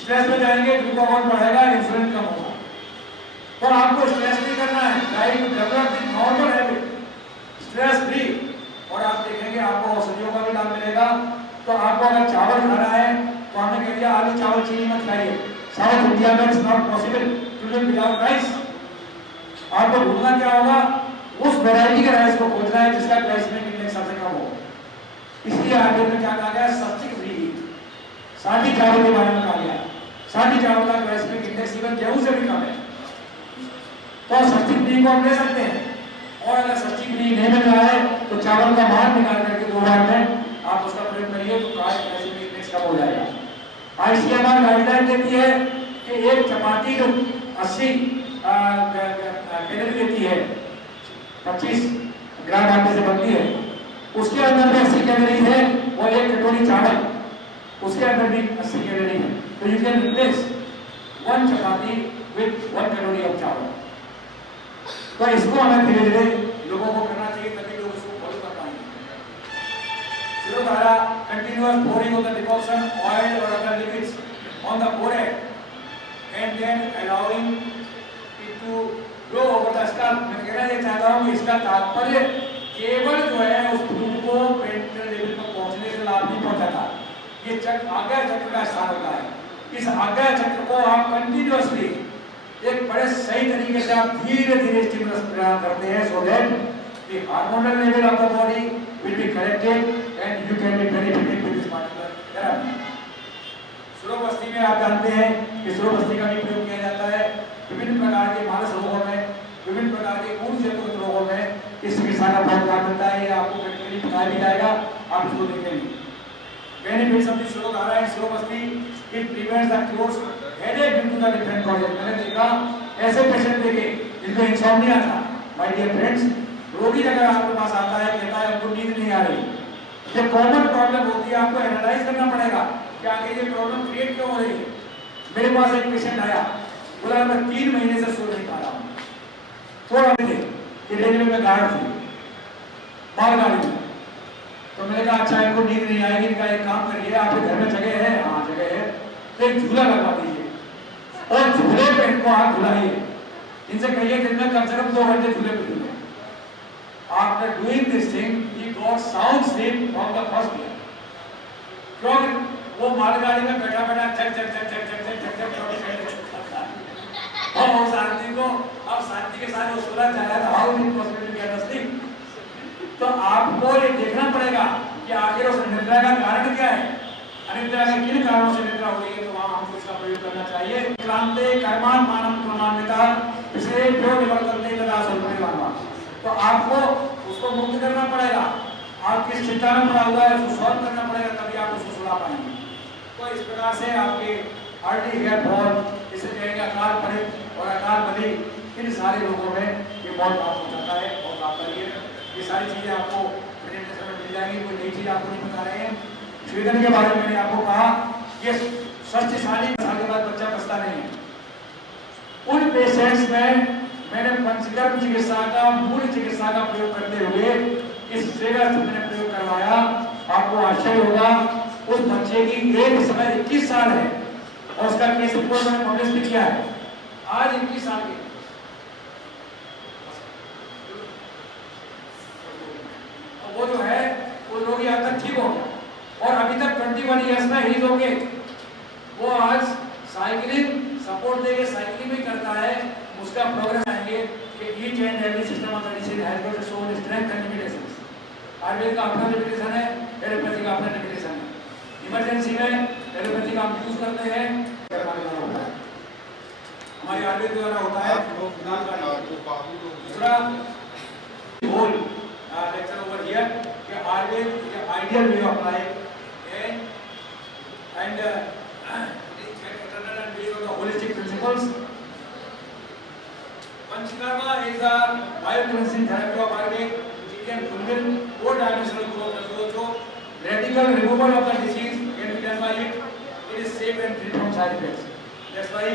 Stress में जाएंगे, ग्लूकागॉन बढ़ेगा, इंसुलिन कम होगा। तो आपको स्ट्रेस फ्री करना है, try to develop the normal habit, stress free. और आप देखेंगे आपको औषधियों का भी लाभ मिलेगा। तो आपको अगर चावल खाना है तो हमने कह दिया आलू चावल चीनी मत खाइए। साउथ इंडिया में it's not possible to live without rice. आपको ढूंढना क्या होगा, उस वैरायटी के राइस को खोजना है जिसका ग्लाइसेमिक इंडेक्स सबसे कम हो। इसलिए आयुर्वेद में क्या कहा गया, सब्स्टिक फ्री, सादी चावल के बारे में कहा गया। सादी चावल का ग्लाइसेमिक इंडेक्स इवन गेहूं से भी कम है। तो सब्स्टिक फ्री को हम ले सकते हैं। और अगर सब्स्टिक फ्री नहीं मिल रहा है तो चावल का मान निकाल करके 2 बार में आप उसका प्रयोग करिए तो ग्लाइसेमिक इंडेक्स कम हो जाएगा। आईसीएमआर गाइडलाइन देती है कि एक चपाती जो 80 कैलोरी देती है, 25 ग्राम आटे से बनती है, उसके अंदर में 80 कैलोरी है। वो 1 कटोरी चावल, उसके अंदर भी 80 कैलोरी है। तो you can replace 1 chapati with 1 calorie of चावल। तो इसको हमें धीरे धीरे लोगों को करना चाहिए, तभी लोग इसको फॉलो कर पाएंगे। Shirodhara, continuous pouring of the decoction, oil or other liquids on the forehead and then allowing it to flow over the scalp। मैं कहना ये चाहता हूँ कि इसका तात्पर्य केवल जो है उस फ्लूइड को पेनिट्रल लेवल पर पहुंचने से लाभ नहीं पहुंचाता। ये चक्र आज्ञा चक्र का स्थान होता है। इस आज्ञा चक्र को आप कंटिन्यूअसली एक बड़े सही तरीके से आप धीरे धीरे स्टिमुलस प्रदान करते हैं, so that the hormonal level of the body will be corrected and you can be benefited with this particular therapy. सुरोपस्थी में आप जानते हैं कि सुरोपस्थी का भी प्रयोग किया जाता है विभिन्न प्रकार के मानस रोगों में, विभिन्न प्रकार के ऊर्जा रोगों में। इस चिकित्सा का बहुत लाभ मिलता है, ये आपको प्रैक्टिकली बताया भी जाएगा, आप इसको देखेंगे। Benefits of the shirodhara and शिरोपस्थी, it prevents the close headache due to the different causes. मैंने देखा ऐसे पेशेंट देखे जिनको इंसोम्निया था। माय डियर फ्रेंड्स, रोगी अगर आपके पास आता है, कहता है हमको नींद नहीं आ रही, ये कॉमन प्रॉब्लम होती है, आपको एनालाइज करना पड़ेगा कि आगे ये प्रॉब्लम क्रिएट क्यों हो रही है। मेरे पास एक पेशेंट आया, बोला मैं 3 महीने से सो नहीं पा रहा हूँ। थोड़ा थे कि रेलवे में गार्ड थी, मालगाड़ी में। तो मैंने कहा अच्छा इनको नींद नहीं आएगी, इनका एक काम करिए, आपके घर में जगह है? हाँ जगह है। तो एक झूला लगवा दीजिए और झूले पे इनको हाथ झुलाइए। इनसे कहिए दिन में कम से कम 2 घंटे झूले पे झूले। After doing this thing, he got sound sleep from the first day. क्योंकि वो मालगाड़ी में बैठा बैठा चक चक चक चक चक चक चक चक और उस आदमी को अब शांति के साथ वो सोना चाहा था, how is possible to get sleep. तो आपको ये देखना पड़ेगा कि आखिर उस निद्रा का कारण क्या है, अनिद्रा के किन कारणों से निद्रा हो रही है। तो वहाँ हमको इसका प्रयोग करना चाहिए। क्रांते कर्मान मानव प्रमाणिता इसे जो निवर्तनते तथा स्वल्परिवाणवा। तो आपको उसको मुक्त करना पड़ेगा। आप किस चिंता में पड़ा हुआ है उसको सॉल्व करना पड़ेगा, तभी आप उसको सुला पाएंगे। तो इस प्रकार से आपके अर्ली हेयर फॉल, इसे कहेंगे अकाल पड़ित और अकाल बली, इन सारे लोगों में ये बहुत लाभ हो जाता है। और लाभकारी है। ये सारी चीज़ें आपको प्रेजेंटेशन में मिल जाएंगी, कोई नई चीज़ आपको नहीं बता रहे हैं। स्वेदन के बारे में मैंने आपको कहा, ये शस्त्रशाली साल के बाद बच्चा बचता नहीं है। उन पेशेंट्स में मैंने पंचकर्म चिकित्सा का, मूल चिकित्सा का प्रयोग करते हुए इस जगह से मैंने प्रयोग करवाया। आपको आश्चर्य होगा, उस बच्चे की एज समय 21 साल है और उसका केस रिपोर्ट मैंने पब्लिश भी किया है। आज 21 साल के वो जो है वो रोगी आज तक ठीक हो गया और अभी तक 21 ईयर्स में ही हो गए। वो आज साइकिलिंग सपोर्ट देके साइकिलिंग भी करता है। उसका प्रोग्रेस आएंगे कि each and every system of medicine has got its own strength and limitations. Ayurveda का अपना लिमिटेशन है, एलोपैथी का अपना लिमिटेशन है। इमरजेंसी में एलोपैथी का हम यूज करते हैं, हमारे आयुर्वेद द्वारा होता है। दूसरा होल लेक्चर ओवर हियर कि Ayurveda ideal way of life and holistic principles. Panchakarma is a biochemistry therapy of Ayurveda which can fulfill 4-dimensional growth also. Radical removal of the disease can be done by it. It is safe and free from side effects. That's why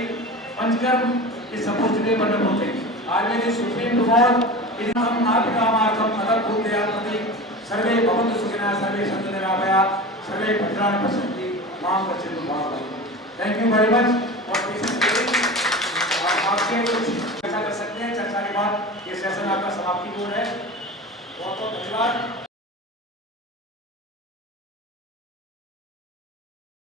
Panchakarma is supposed to be a wonderful thing. Ayurveda is supreme to all. It is Atmakamartham Adabhutyatmati Sarve Bhavantu Sukhina Sarve Santu Nirabhaya Sarve Bhadrani Pasyanti Maam Pachintu Bhava. Thank you very much for this. आपके कुछ आपका समाप्ति बोल है। बहुत बहुत धन्यवाद।